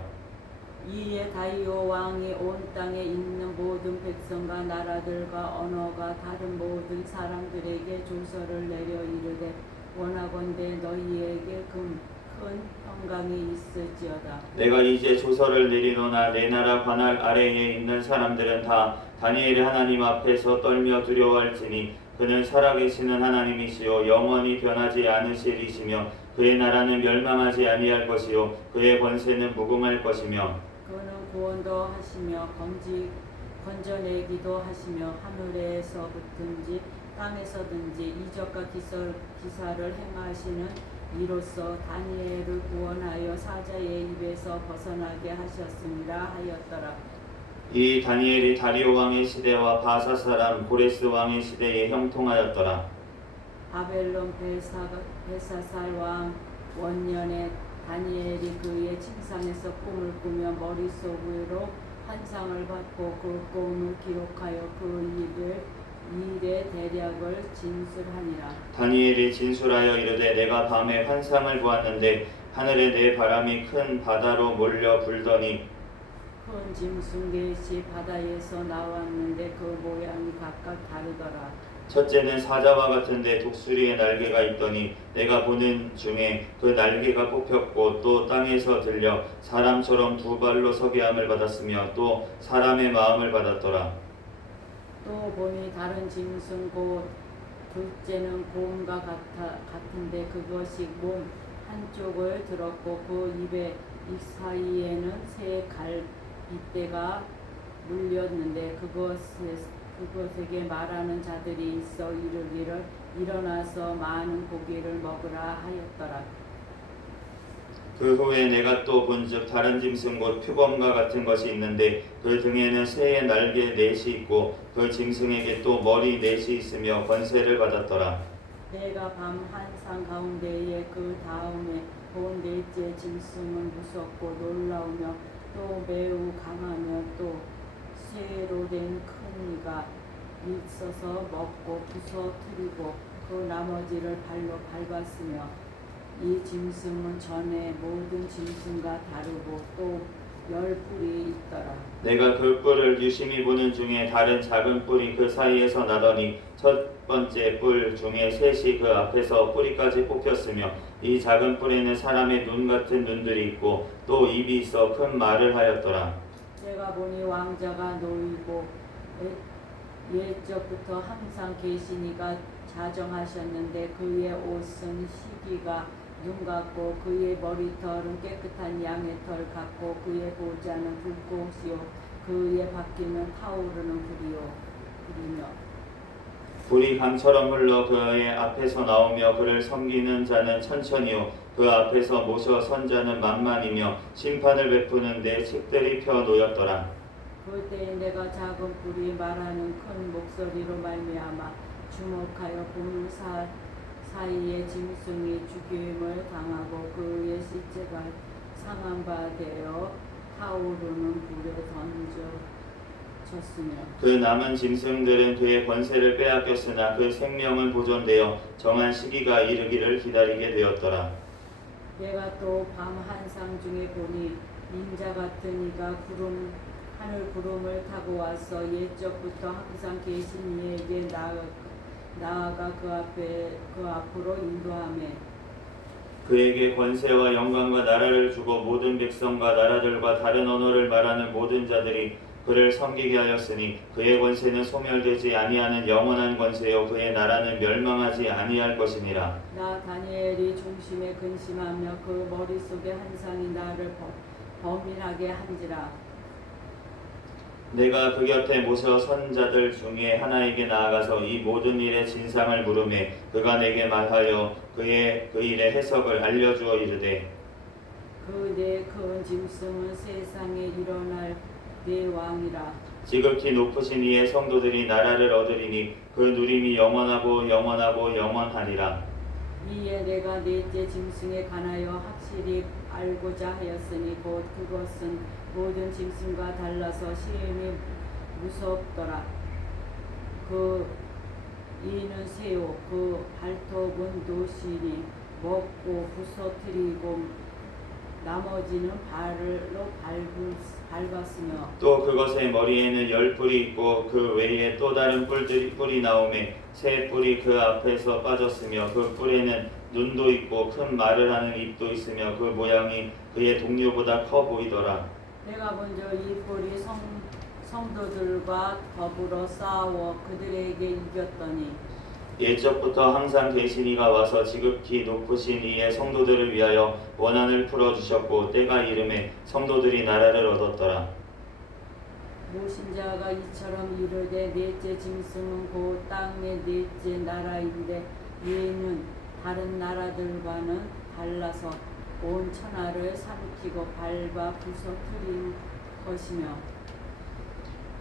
이에 다리오 왕이 온 땅에 있는 모든 백성과 나라들과 언어가 다른 모든 사람들에게 조서를 내려 이르되 원하건대 너희에게 큰 평강이 있을지어다. 내가 이제 조서를 내리노나 내 나라 관할 아래에 있는 사람들은 다 다니엘의 하나님 앞에서 떨며 두려워할지니 그는 살아계시는 하나님이시요 영원히 변하지 않으시리시며 그의 나라는 멸망하지 아니할 것이요 그의 권세는 무궁할 것이며 그는 구원도 하시며 건져내기도 하시며 하늘에서부든지 땅에서든지 이적과 기사를 행하시는 이로써 다니엘을 구원하여 사자의 입에서 벗어나게 하셨습니다 하였더라. 이 다니엘이 다리오 왕의 시대와 바사 사람 고레스 왕의 시대에 형통하였더라. 바벨론 벨사살 왕 원년에 다니엘이 그의 침상에서 꿈을 꾸며 머릿속으로 환상을 받고 그 꿈을 기록하여 그 일의 대략을 진술하니라. 다니엘이 진술하여 이르되 내가 밤에 환상을 보았는데 하늘에 네 바람이 큰 바다로 몰려 불더니 큰 짐승 넷이 바다에서 나왔는데 그 모양이 각각 다르더라. 첫째는 사자와 같은데 독수리의 날개가 있더니 내가 보는 중에 그 날개가 뽑혔고 또 땅에서 들려 사람처럼 두 발로 서게 함을 받았으며 또 사람의 마음을 받았더라. 또 보니 다른 짐승 곧 둘째는 곰과 같은데 그것이 몸 한쪽을 들었고 그 입 사이에는 새 갈빗대가 물렸는데 그것에게 말하는 자들이 있어 이르기를 일어나서 많은 고기를 먹으라 하였더라. 그 후에 내가 또 본즉 다른 짐승 곧 표범과 같은 것이 있는데 그 등에는 새의 날개 넷이 있고 그 짐승에게 또 머리 넷이 있으며 권세를 받았더라. 내가 밤 환상 가운데에 그 다음에 본 넷째 짐승은 무섭고 놀라우며 또 매우 강하며 또 쇠로 된 큰 이가 있어서 먹고 부서뜨리고 그 나머지를 발로 밟았으며 이 짐승은 전에 모든 짐승과 다르고 또 10뿔이 있더라. 내가 그 뿔을 유심히 보는 중에 다른 작은 뿔이 그 사이에서 나더니 첫 번째 뿔 중에 셋이 그 앞에서 뿌리까지 뽑혔으며 이 작은 뿔에는 사람의 눈 같은 눈들이 있고 또 입이 있어 큰 말을 하였더라. 내가 보니 왕자가 놓이고 옛적부터 항상 계시니가 자정하셨는데 그의 옷은 희기가 눈 같고 그의 머리털은 깨끗한 양의 털 같고 그의 보좌는 불꽃이요 그의 바퀴는 타오르는 불이며 불이 강처럼 흘러 그의 앞에서 나오며 그를 섬기는 자는 천천히요 그 앞에서 모셔 선 자는 만만이며 심판을 베푸는 내 책들이 펴 놓였더라. 그때에 내가 작은 불이 말하는 큰 목소리로 말미암아 주목하여 보는 사이에 짐승이 죽임을 당하고 그의 시체가 상한 바 되어 타오르는 불에 던져졌으며 그 남은 짐승들은 그의 권세를 빼앗겼으나 그 생명은 보존되어 정한 시기가 이르기를 기다리게 되었더라. 내가 또 밤 한상 중에 보니 인자 같은 이가 구름 하늘 구름을 타고 와서 옛적부터 항상 계신 이에게 나아가 그 앞으로 인도하며 그에게 권세와 영광과 나라를 주고 모든 백성과 나라들과 다른 언어를 말하는 모든 자들이 그를 섬기게 하였으니 그의 권세는 소멸되지 아니하는 영원한 권세요 그의 나라는 멸망하지 아니할 것이니라. 나 다니엘이 중심에 근심하며 그 머릿속에 환상이 나를 범인하게 한지라. 내가 그 곁에 모셔 선자들 중에 하나에게 나아가서 이 모든 일의 진상을 물으매 그가 내게 말하여 그 일의 해석을 알려주어 이르되 그 내 큰 짐승은 세상에 일어날 내 왕이라. 지극히 높으신 이의 성도들이 나라를 얻으리니 그 누림이 영원하고 영원하고 영원하리라. 이에 내가 넷째 짐승에 관하여 확실히 알고자 하였으니 곧 그것은 모든 짐승과 달라서 심히 무섭더라. 그 이는 새요 그 발톱은 노시니 먹고 부서뜨리고 나머지는 발로 밟았으며 또 그것의 머리에는 10뿔이 있고 그 외에 또 다른 뿔이 나오매 새 뿔이 그 앞에서 빠졌으며 그 뿔에는 눈도 있고 큰 말을 하는 입도 있으며 그 모양이 그의 동료보다 커 보이더라. 내가 먼저 이 뿔이 성도들과 더불어 싸워 그들에게 이겼더니 옛적부터 항상 계신 이가 와서 지극히 높으신 이의 성도들을 위하여 원한을 풀어주셨고 때가 이름에 성도들이 나라를 얻었더라. 모신 자가 이처럼 이르되 넷째 짐승은 곧 땅의 넷째 나라인데 얘는 다른 나라들과는 달라서 온 천하를 삼키고 밟아 부서뜨릴 것이며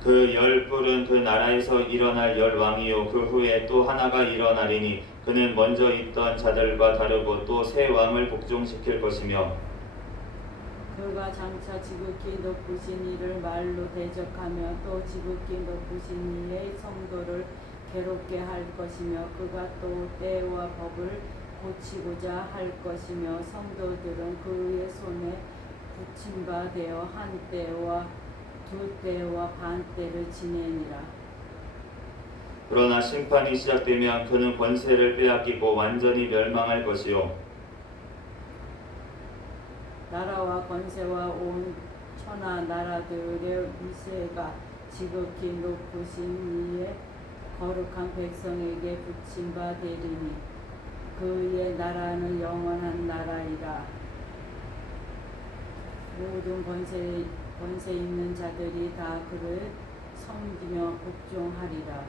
그 10뿔은 그 나라에서 일어날 10왕이요 그 후에 또 하나가 일어나리니 그는 먼저 있던 자들과 다르고 또 새 왕을 복종시킬 것이며 그가 장차 지극히 높으신 이를 말로 대적하며 또 지극히 높으신 이의 성도를 괴롭게 할 것이며 그가 또 때와 법을 고치고자 할 것이며 성도들은 그의 손에 붙임 바 되어 한 때와 두 때와 반 때를 지내니라. 그러나 심판이 시작되면 그는 권세를 빼앗기고 완전히 멸망할 것이요 나라와 권세와 온 천하 나라들의 위세가 지극히 높으신 이의 거룩한 백성에게 붙임 바 되리니 그의 나라는 영원한 나라이라. 모든 권세 있는 자들이 다 그를 섬기며 복종하리라.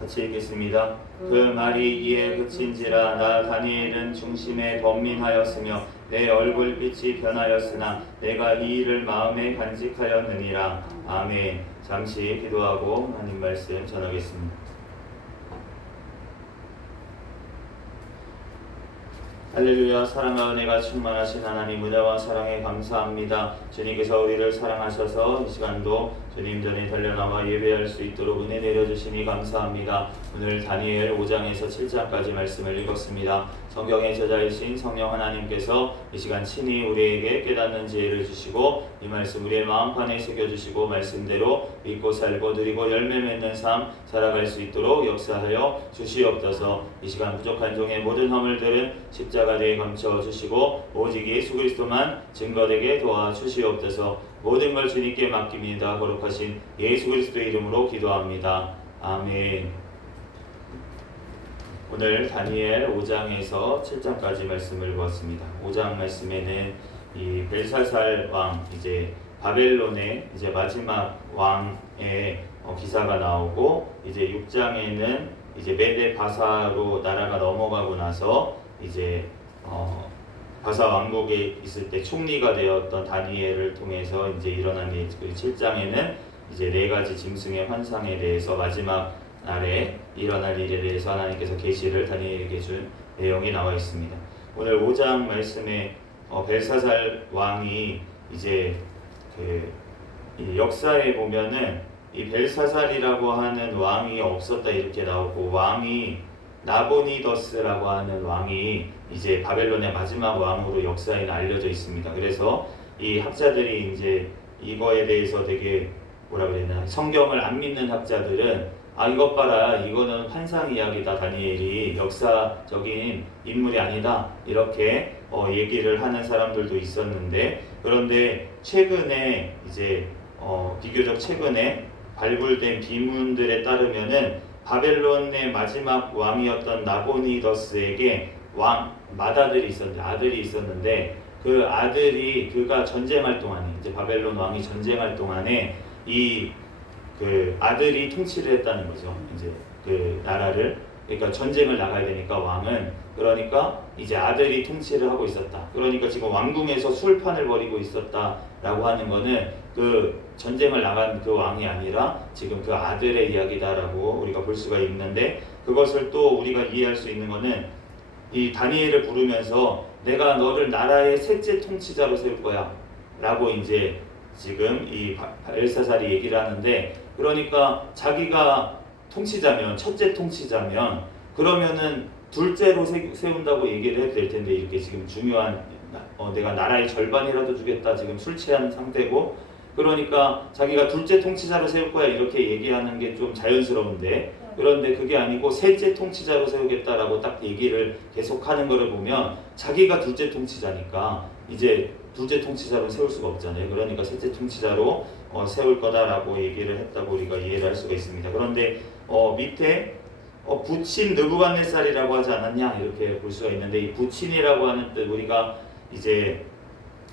같이 읽겠습니다. 그 말이 이에 그친지라 나 다니엘은 중심에 번민하였으며 내 얼굴빛이 변하였으나 내가 이 일을 마음에 간직하였느니라. 아멘. 잠시 기도하고 하나님 말씀 전하겠습니다. 할렐루야. 사랑과 은혜가 충만하신 하나님 은혜와 사랑에 감사합니다. 주님께서 우리를 사랑하셔서 이 시간도 주님 전에 달려나와 예배할 수 있도록 은혜 내려주시니 감사합니다. 오늘 다니엘 5장에서 7장까지 말씀을 읽었습니다. 성경의 저자이신 성령 하나님께서 이 시간 친히 우리에게 깨닫는 지혜를 주시고 이 말씀 우리의 마음판에 새겨주시고 말씀대로 믿고 살고 누리고 열매 맺는 삶 살아갈 수 있도록 역사하여 주시옵소서. 이 시간 부족한 종의 모든 허물들은 십자가대에 감춰주시고 오직 예수 그리스도만 증거되게 도와주시옵소서. 모든 걸 주님께 맡깁니다. 거룩하신 예수 그리스도의 이름으로 기도합니다. 아멘. 오늘 다니엘 5장에서 7장까지 말씀을 보았습니다. 5장 말씀에는 이 벨사살 왕, 이제 바벨론의 이제 마지막 왕의 기사가 나오고, 이제 6장에는 이제 메데 바사로 나라가 넘어가고 나서 이제 바사 왕국에 있을 때 총리가 되었던 다니엘을 통해서 이제 일어난 일. 7장에는 이제 4가지 짐승의 환상에 대해서 마지막 날에 일어날 일에 대해서 하나님께서 계시를 다니엘에게 준 내용이 나와 있습니다. 오늘 5장 말씀에 벨사살 왕이 이제 이 역사에 보면은 이 벨사살이라고 하는 왕이 없었다 이렇게 나오고, 왕이 나보니더스라고 하는 왕이 이제 바벨론의 마지막 왕으로 역사에는 알려져 있습니다. 그래서 이 학자들이 이제 이거에 대해서 되게 뭐라 그랬나, 성경을 안 믿는 학자들은 이것 봐라, 이거는 환상 이야기다, 다니엘이 역사적인 인물이 아니다, 이렇게 얘기를 하는 사람들도 있었는데, 그런데 최근에 이제 비교적 최근에 발굴된 비문들에 따르면은 바벨론의 마지막 왕이었던 나보니더스에게 맏아들이 있었는데, 아들이 있었는데, 그 아들이 그가 전쟁할 동안에, 이제 바벨론 왕이 전쟁할 동안에 그 아들이 통치를 했다는 거죠. 이제 그 나라를, 그러니까 전쟁을 나가야 되니까 왕은, 그러니까 이제 아들이 통치를 하고 있었다. 그러니까 지금 왕궁에서 술판을 벌이고 있었다라고 하는 거는 그 전쟁을 나간 그 왕이 아니라 지금 그 아들의 이야기다라고 우리가 볼 수가 있는데, 그것을 또 우리가 이해할 수 있는 거는 이 다니엘을 부르면서 내가 너를 나라의 셋째 통치자로 세울 거야 라고 이제 지금 이 벨사살이 얘기를 하는데, 그러니까 자기가 통치자면, 첫째 통치자면, 그러면은 둘째로 세운다고 얘기를 해도 될 텐데, 이렇게 지금 중요한 내가 나라의 절반이라도 주겠다, 지금 술 취한 상태고, 그러니까 자기가 둘째 통치자로 세울 거야 이렇게 얘기하는 게 좀 자연스러운데, 그런데 그게 아니고 셋째 통치자로 세우겠다라고 딱 얘기를 계속하는 거를 보면 자기가 둘째 통치자니까 이제 둘째 통치자로 세울 수가 없잖아요. 그러니까 셋째 통치자로 세울 거다라고 얘기를 했다고 우리가 이해를 할 수가 있습니다. 그런데 밑에 부친 느부갓네살이라고 하지 않았냐 이렇게 볼 수가 있는데, 이 부친이라고 하는 뜻, 우리가 이제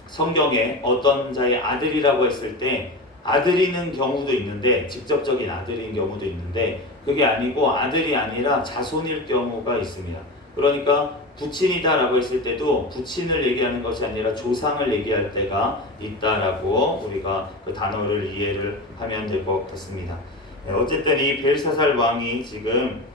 성경에 어떤 자의 아들이라고 했을 때 아들이는 경우도 있는데, 직접적인 아들인 경우도 있는데, 그게 아니고 아들이 아니라 자손일 경우가 있습니다. 그러니까 부친이다라고 했을 때도 부친을 얘기하는 것이 아니라 조상을 얘기할 때가 있다라고 우리가 그 단어를 이해를 하면 될 것 같습니다. 어쨌든 이 벨사살 왕이 지금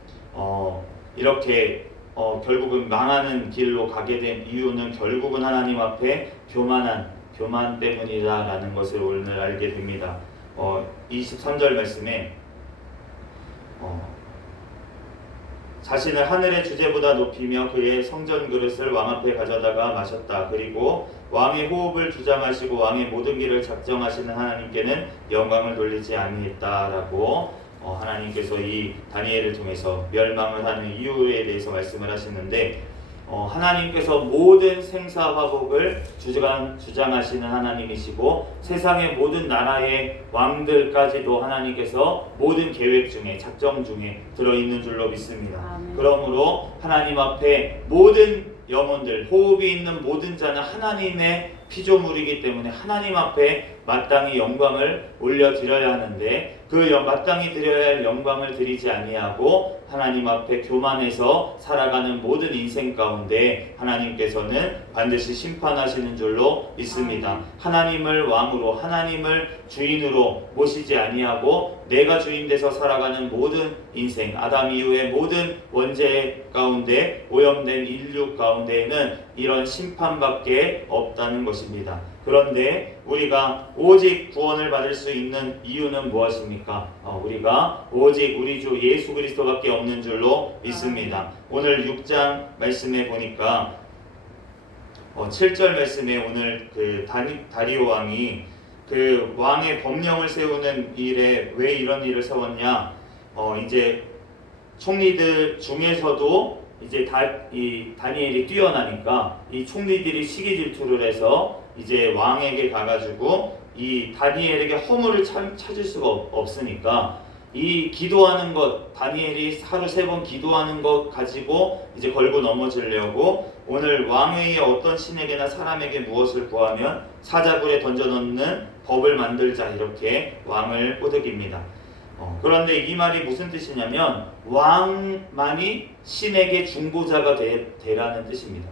이렇게 결국은 망하는 길로 가게 된 이유는 결국은 하나님 앞에 교만 때문이다라는 것을 오늘 알게 됩니다. 23절 말씀에 자신을 하늘의 주제보다 높이며 그의 성전 그릇을 왕 앞에 가져다가 마셨다. 그리고 왕의 호흡을 주장하시고 왕의 모든 길을 작정하시는 하나님께는 영광을 돌리지 아니했다라고 하나님께서 이 다니엘을 통해서 멸망을 하는 이유에 대해서 말씀을 하시는데, 하나님께서 모든 생사화복을 주장하시는 하나님이시고 세상의 모든 나라의 왕들까지도 하나님께서 모든 계획 중에, 작정 중에 들어있는 줄로 믿습니다. 아멘. 그러므로 하나님 앞에 모든 영혼들, 호흡이 있는 모든 자는 하나님의 피조물이기 때문에 하나님 앞에 마땅히 영광을 올려드려야 하는데, 그 마땅히 드려야 할 영광을 드리지 아니하고 하나님 앞에 교만해서 살아가는 모든 인생 가운데 하나님께서는 반드시 심판하시는 줄로 믿습니다. 하나님을 왕으로, 하나님을 주인으로 모시지 아니하고 내가 주인 돼서 살아가는 모든 인생, 아담 이후의 모든 원죄 가운데 오염된 인류 가운데에는 이런 심판밖에 없다는 것입니다. 그런데 우리가 오직 구원을 받을 수 있는 이유는 무엇입니까? 우리가 오직 우리 주 예수 그리스도밖에 없는 줄로 믿습니다. 오늘 6장 말씀에 보니까 7절 말씀에 오늘 그 다리오 왕이 그 왕의 법령을 세우는 일에 왜 이런 일을 세웠냐? 이제 총리들 중에서도 이제 이 다니엘이 뛰어나니까 이 총리들이 시기 질투를 해서 이제 왕에게 가가지고 이 다니엘에게 허물을 찾을 수가 없으니까 이 기도하는 것, 다니엘이 하루 3번 기도하는 것 가지고 이제 걸고 넘어지려고 오늘 왕회의 어떤 신에게나 사람에게 무엇을 구하면 사자굴에 던져넣는 법을 만들자, 이렇게 왕을 꼬드깁니다. 그런데 이 말이 무슨 뜻이냐면 왕만이 신에게 중보자가 되라는 뜻입니다.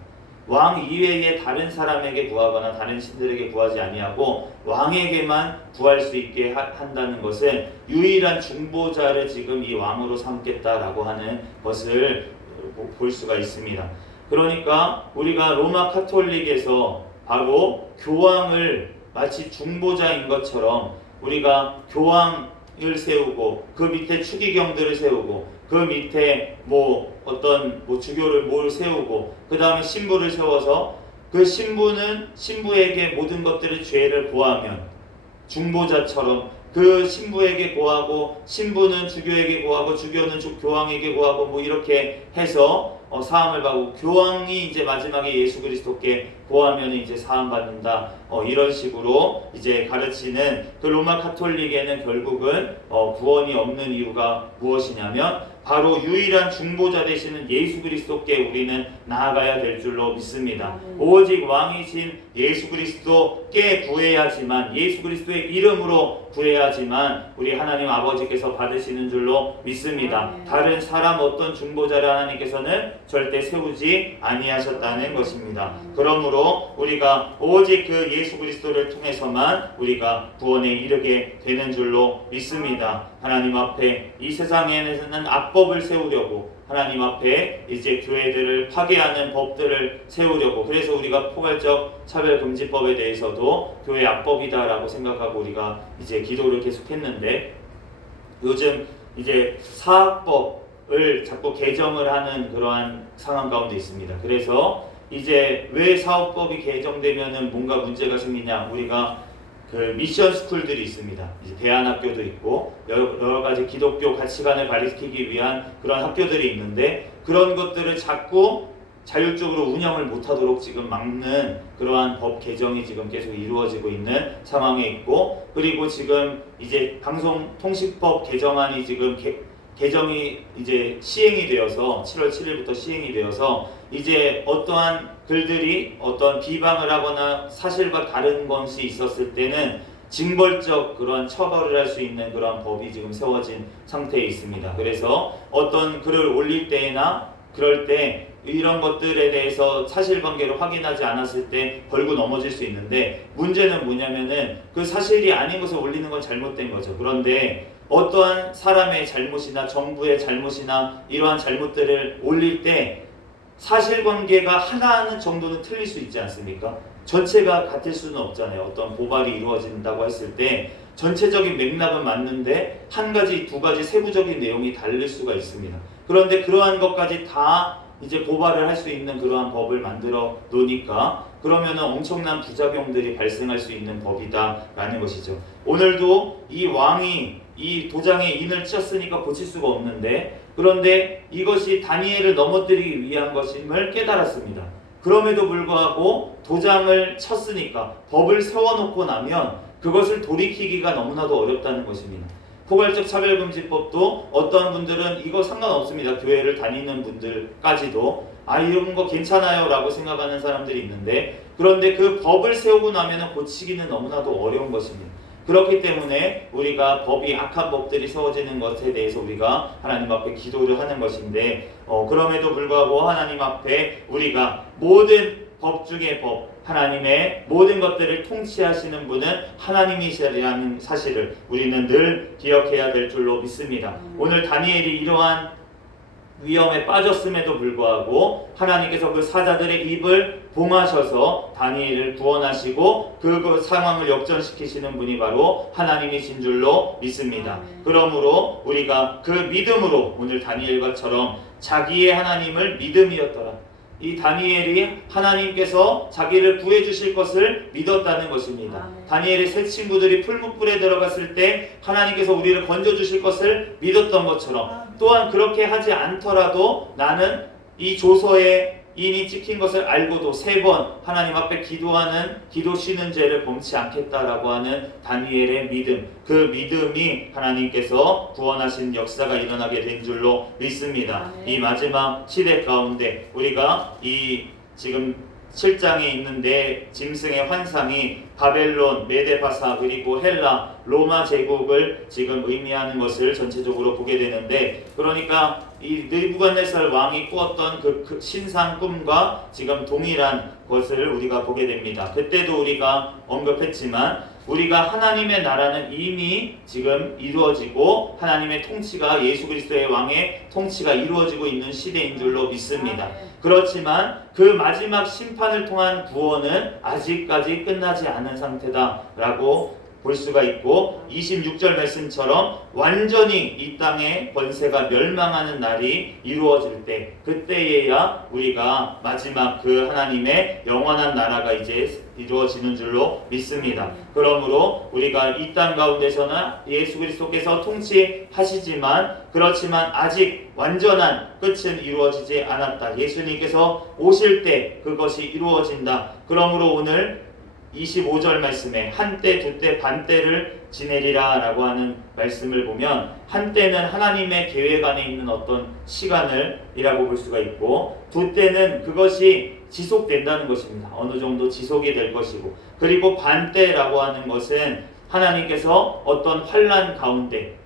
왕 이외에 다른 사람에게 구하거나 다른 신들에게 구하지 아니하고 왕에게만 구할 수 있게 한다는 것은 유일한 중보자를 지금 이 왕으로 삼겠다라고 하는 것을 볼 수가 있습니다. 그러니까 우리가 로마 카톨릭에서 바로 교황을 마치 중보자인 것처럼 우리가 교황을 세우고 그 밑에 추기경들을 세우고 그 밑에 어떤 주교를 세우고 그 다음에 신부를 세워서 그 신부는 신부에게 모든 것들의 죄를 고하면 중보자처럼 그 신부에게 고하고, 신부는 주교에게 고하고, 주교는 교황에게 고하고, 뭐 이렇게 해서 사함을 받고, 교황이 이제 마지막에 예수 그리스도께 고하면 이제 사함 받는다. 이런 식으로 이제 가르치는 그 로마 카톨릭에는 결국은 구원이 없는 이유가 무엇이냐면 바로 유일한 중보자 되시는 예수 그리스도께 우리는 나아가야 될 줄로 믿습니다. 오직 왕이신 예수 그리스도께 구해야지만, 예수 그리스도의 이름으로 구해야지만 우리 하나님 아버지께서 받으시는 줄로 믿습니다. 다른 사람 어떤 중보자를 하나님께서는 절대 세우지 아니하셨다는 것입니다. 그러므로 우리가 오직 그 예수 그리스도를 통해서만 우리가 구원에 이르게 되는 줄로 믿습니다. 하나님 앞에 이 세상에는 악법을 세우려고, 하나님 앞에 이제 교회들을 파괴하는 법들을 세우려고, 그래서 우리가 포괄적 차별금지법에 대해서도 교회 악법이다라고 생각하고 우리가 이제 기도를 계속했는데, 요즘 이제 사학법을 자꾸 개정을 하는 그러한 상황 가운데 있습니다. 그래서 이제 왜 사업법이 개정되면은 뭔가 문제가 생기냐, 우리가 그 미션 스쿨들이 있습니다. 이제 대안학교도 있고 여러 가지 기독교 가치관을 가르치기 위한 그런 학교들이 있는데, 그런 것들을 자꾸 자율적으로 운영을 못하도록 지금 막는 그러한 법 개정이 지금 계속 이루어지고 있는 상황에 있고, 그리고 지금 이제 방송통신법 개정안이 지금 개정이 이제 시행이 되어서 7월 7일부터 시행이 되어서 이제 어떠한 글들이 어떤 비방을 하거나 사실과 다른 것이 있었을 때는 징벌적 그런 처벌을 할 수 있는 그런 법이 지금 세워진 상태에 있습니다. 그래서 어떤 글을 올릴 때나 그럴 때 이런 것들에 대해서 사실관계를 확인하지 않았을 때 걸고 넘어질 수 있는데, 문제는 뭐냐면은 그 사실이 아닌 것을 올리는 건 잘못된 거죠. 그런데 어떠한 사람의 잘못이나 정부의 잘못이나 이러한 잘못들을 올릴 때 사실관계가 하나 정도는 틀릴 수 있지 않습니까? 전체가 같을 수는 없잖아요. 어떤 고발이 이루어진다고 했을 때 전체적인 맥락은 맞는데 한 가지, 두 가지 세부적인 내용이 다를 수가 있습니다. 그런데 그러한 것까지 다 이제 고발을 할 수 있는 그러한 법을 만들어 놓으니까 그러면은 엄청난 부작용들이 발생할 수 있는 법이다라는 것이죠. 오늘도 이 왕이 이 도장에 인을 쳤으니까 고칠 수가 없는데, 그런데 이것이 다니엘을 넘어뜨리기 위한 것임을 깨달았습니다. 그럼에도 불구하고 도장을 쳤으니까, 법을 세워놓고 나면 그것을 돌이키기가 너무나도 어렵다는 것입니다. 포괄적 차별금지법도 어떤 분들은 이거 상관없습니다. 교회를 다니는 분들까지도 이런 거 괜찮아요 라고 생각하는 사람들이 있는데, 그런데 그 법을 세우고 나면 고치기는 너무나도 어려운 것입니다. 그렇기 때문에 우리가 법이 악한 법들이 세워지는 것에 대해서 우리가 하나님 앞에 기도를 하는 것인데, 그럼에도 불구하고 하나님 앞에 우리가 모든 법 중의 법, 하나님의 모든 것들을 통치하시는 분은 하나님이시라는 사실을 우리는 늘 기억해야 될 줄로 믿습니다. 오늘 다니엘이 이러한 위험에 빠졌음에도 불구하고 하나님께서 그 사자들의 입을 봉하셔서 다니엘을 구원하시고 그 상황을 역전시키시는 분이 바로 하나님이신 줄로 믿습니다. 그러므로 우리가 그 믿음으로 오늘 다니엘과처럼 자기의 하나님을 믿음이었더라. 이 다니엘이 하나님께서 자기를 구해주실 것을 믿었다는 것입니다. 다니엘의 세 친구들이 풀무불에 들어갔을 때 하나님께서 우리를 건져주실 것을 믿었던 것처럼, 또한 그렇게 하지 않더라도 나는 이 조서에 인이 찍힌 것을 알고도 3번 하나님 앞에 기도 쉬는 죄를 범치 않겠다라고 하는 다니엘의 믿음, 그 믿음이 하나님께서 구원하신 역사가 일어나게 된 줄로 믿습니다. 이 마지막 시대 가운데 우리가 이 지금 7장에 있는데 짐승의 환상이 바벨론, 메데바사, 그리고 헬라, 로마 제국을 지금 의미하는 것을 전체적으로 보게 되는데, 그러니까 이 느부갓네살 왕이 꾸었던 그 신상 꿈과 지금 동일한 것을 우리가 보게 됩니다. 그때도 우리가 언급했지만 우리가 하나님의 나라는 이미 지금 이루어지고 하나님의 통치가, 예수 그리스도의 왕의 통치가 이루어지고 있는 시대인 줄로 믿습니다. 그렇지만 그 마지막 심판을 통한 구원은 아직까지 끝나지 않은 상태다라고 볼 수가 있고, 26절 말씀처럼 완전히 이 땅의 권세가 멸망하는 날이 이루어질 때, 그때에야 우리가 마지막 그 하나님의 영원한 나라가 이제 이루어지는 줄로 믿습니다. 그러므로 우리가 이 땅 가운데서는 예수 그리스도께서 통치하시지만 그렇지만 아직 완전한 끝은 이루어지지 않았다. 예수님께서 오실 때 그것이 이루어진다. 그러므로 오늘 25절 말씀에 한때 두때 반때를 지내리라 라고 하는 말씀을 보면 한때는 하나님의 계획 안에 있는 어떤 시간을 이라고 볼 수가 있고 두때는 그것이 지속된다는 것입니다. 어느 정도 지속이 될 것이고 그리고 반때라고 하는 것은 하나님께서 어떤 환난 가운데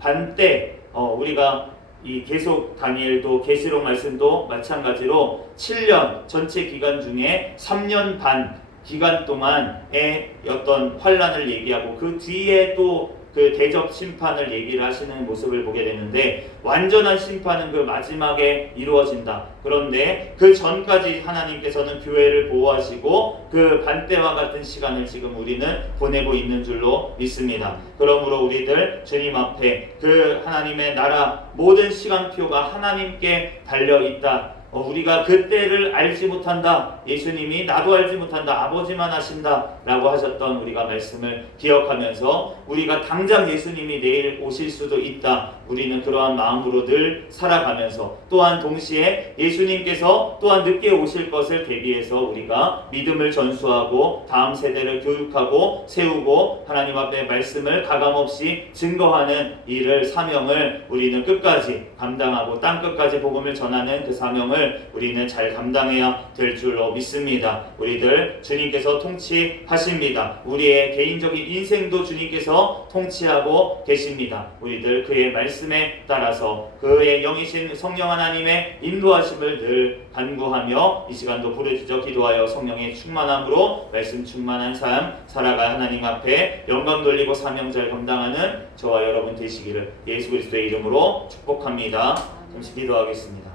반때 우리가 이 계속 다니엘도 계시록 말씀도 마찬가지로 7년 전체 기간 중에 3년 반 기간 동안의 어떤 환란을 얘기하고 그 뒤에 또 그 대접 심판을 얘기를 하시는 모습을 보게 되는데 완전한 심판은 그 마지막에 이루어진다. 그런데 그 전까지 하나님께서는 교회를 보호하시고 그 반때와 같은 시간을 지금 우리는 보내고 있는 줄로 믿습니다. 그러므로 우리들 주님 앞에 그 하나님의 나라 모든 시간표가 하나님께 달려있다. 우리가 그때를 알지 못한다. 예수님이 나도 알지 못한다. 아버지만 아신다 라고 하셨던 우리가 말씀을 기억하면서 우리가 당장 예수님이 내일 오실 수도 있다. 우리는 그러한 마음으로 늘 살아가면서 또한 동시에 예수님께서 또한 늦게 오실 것을 대비해서 우리가 믿음을 전수하고 다음 세대를 교육하고 세우고 하나님 앞에 말씀을 가감없이 증거하는 일을 사명을 우리는 끝까지 감당하고 땅 끝까지 복음을 전하는 그 사명을 우리는 잘 감당해야 될 줄로 믿습니다. 우리들 주님께서 통치하십니다. 우리의 개인적인 인생도 주님께서 통치하고 계십니다. 우리들 그의 말씀에 따라서 그의 영이신 성령 하나님의 인도하심을 늘 간구하며 이 시간도 부르짖어 기도하여 성령의 충만함으로 말씀 충만한 삶 살아가 하나님 앞에 영광 돌리고 사명 잘 감당하는 저와 여러분 되시기를 예수 그리스도의 이름으로 축복합니다. 잠시 기도하겠습니다.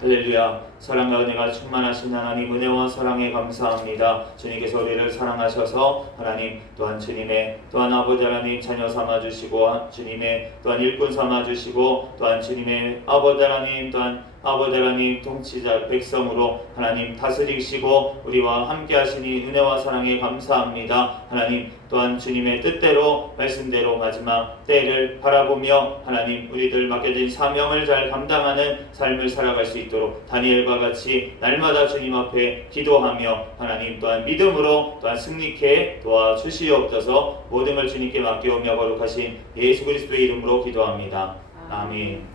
할렐루야. 사랑과 은혜가 충만하신 하나님 은혜와 사랑에 감사합니다. 주님께서 우리를 사랑하셔서 하나님 또한 주님의 또한 아버지 하나님 자녀 삼아주시고 주님의 또한 일꾼 삼아주시고 또한 주님의 아버지 하나님 또한 아버지 하나님 통치자 백성으로 하나님 다스리시고 우리와 함께 하시니 은혜와 사랑에 감사합니다. 하나님 또한 주님의 뜻대로 말씀대로 마지막 때를 바라보며 하나님 우리들 맡겨진 사명을 잘 감당하는 삶을 살아갈 수 있도록 다니엘과 같이 날마다 주님 앞에 기도하며 하나님 또한 믿음으로 또한 승리케 도와주시옵소서. 모든 걸 주님께 맡겨오며 거룩하신 예수 그리스도의 이름으로 기도합니다. 아멘.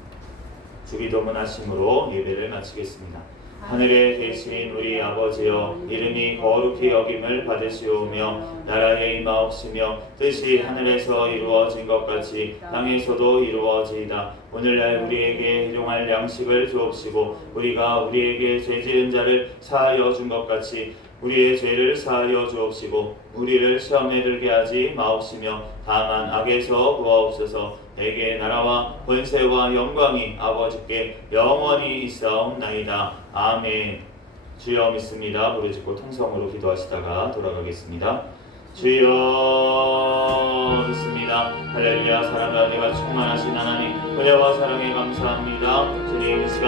주기도문 하심으로 예배를 마치겠습니다. 하늘에 계신 우리 아버지여 이름이 거룩히 여김을 받으시오며 나라의 임하옵시며 뜻이 하늘에서 이루어진 것 같이 땅에서도 이루어지이다. 오늘날 우리에게 일용할 양식을 주옵시고 우리가 우리에게 죄지은 자를 사하여 준 것 같이 우리의 죄를 사하여 주옵시고 우리를 시험에 들게 하지 마옵시며 다만 악에서 구하옵소서. 내게 나라와 권세와 영광이 아버지께 영원히 있사옵나이다. 아멘. 주여 믿습니다. 부르짖고 통성으로 기도하시다가 돌아가겠습니다. 주여 믿습니다. 할렐루야. 사랑과 은혜가 충만하신 하나님 은혜와 사랑에 감사합니다. 주님 이 시간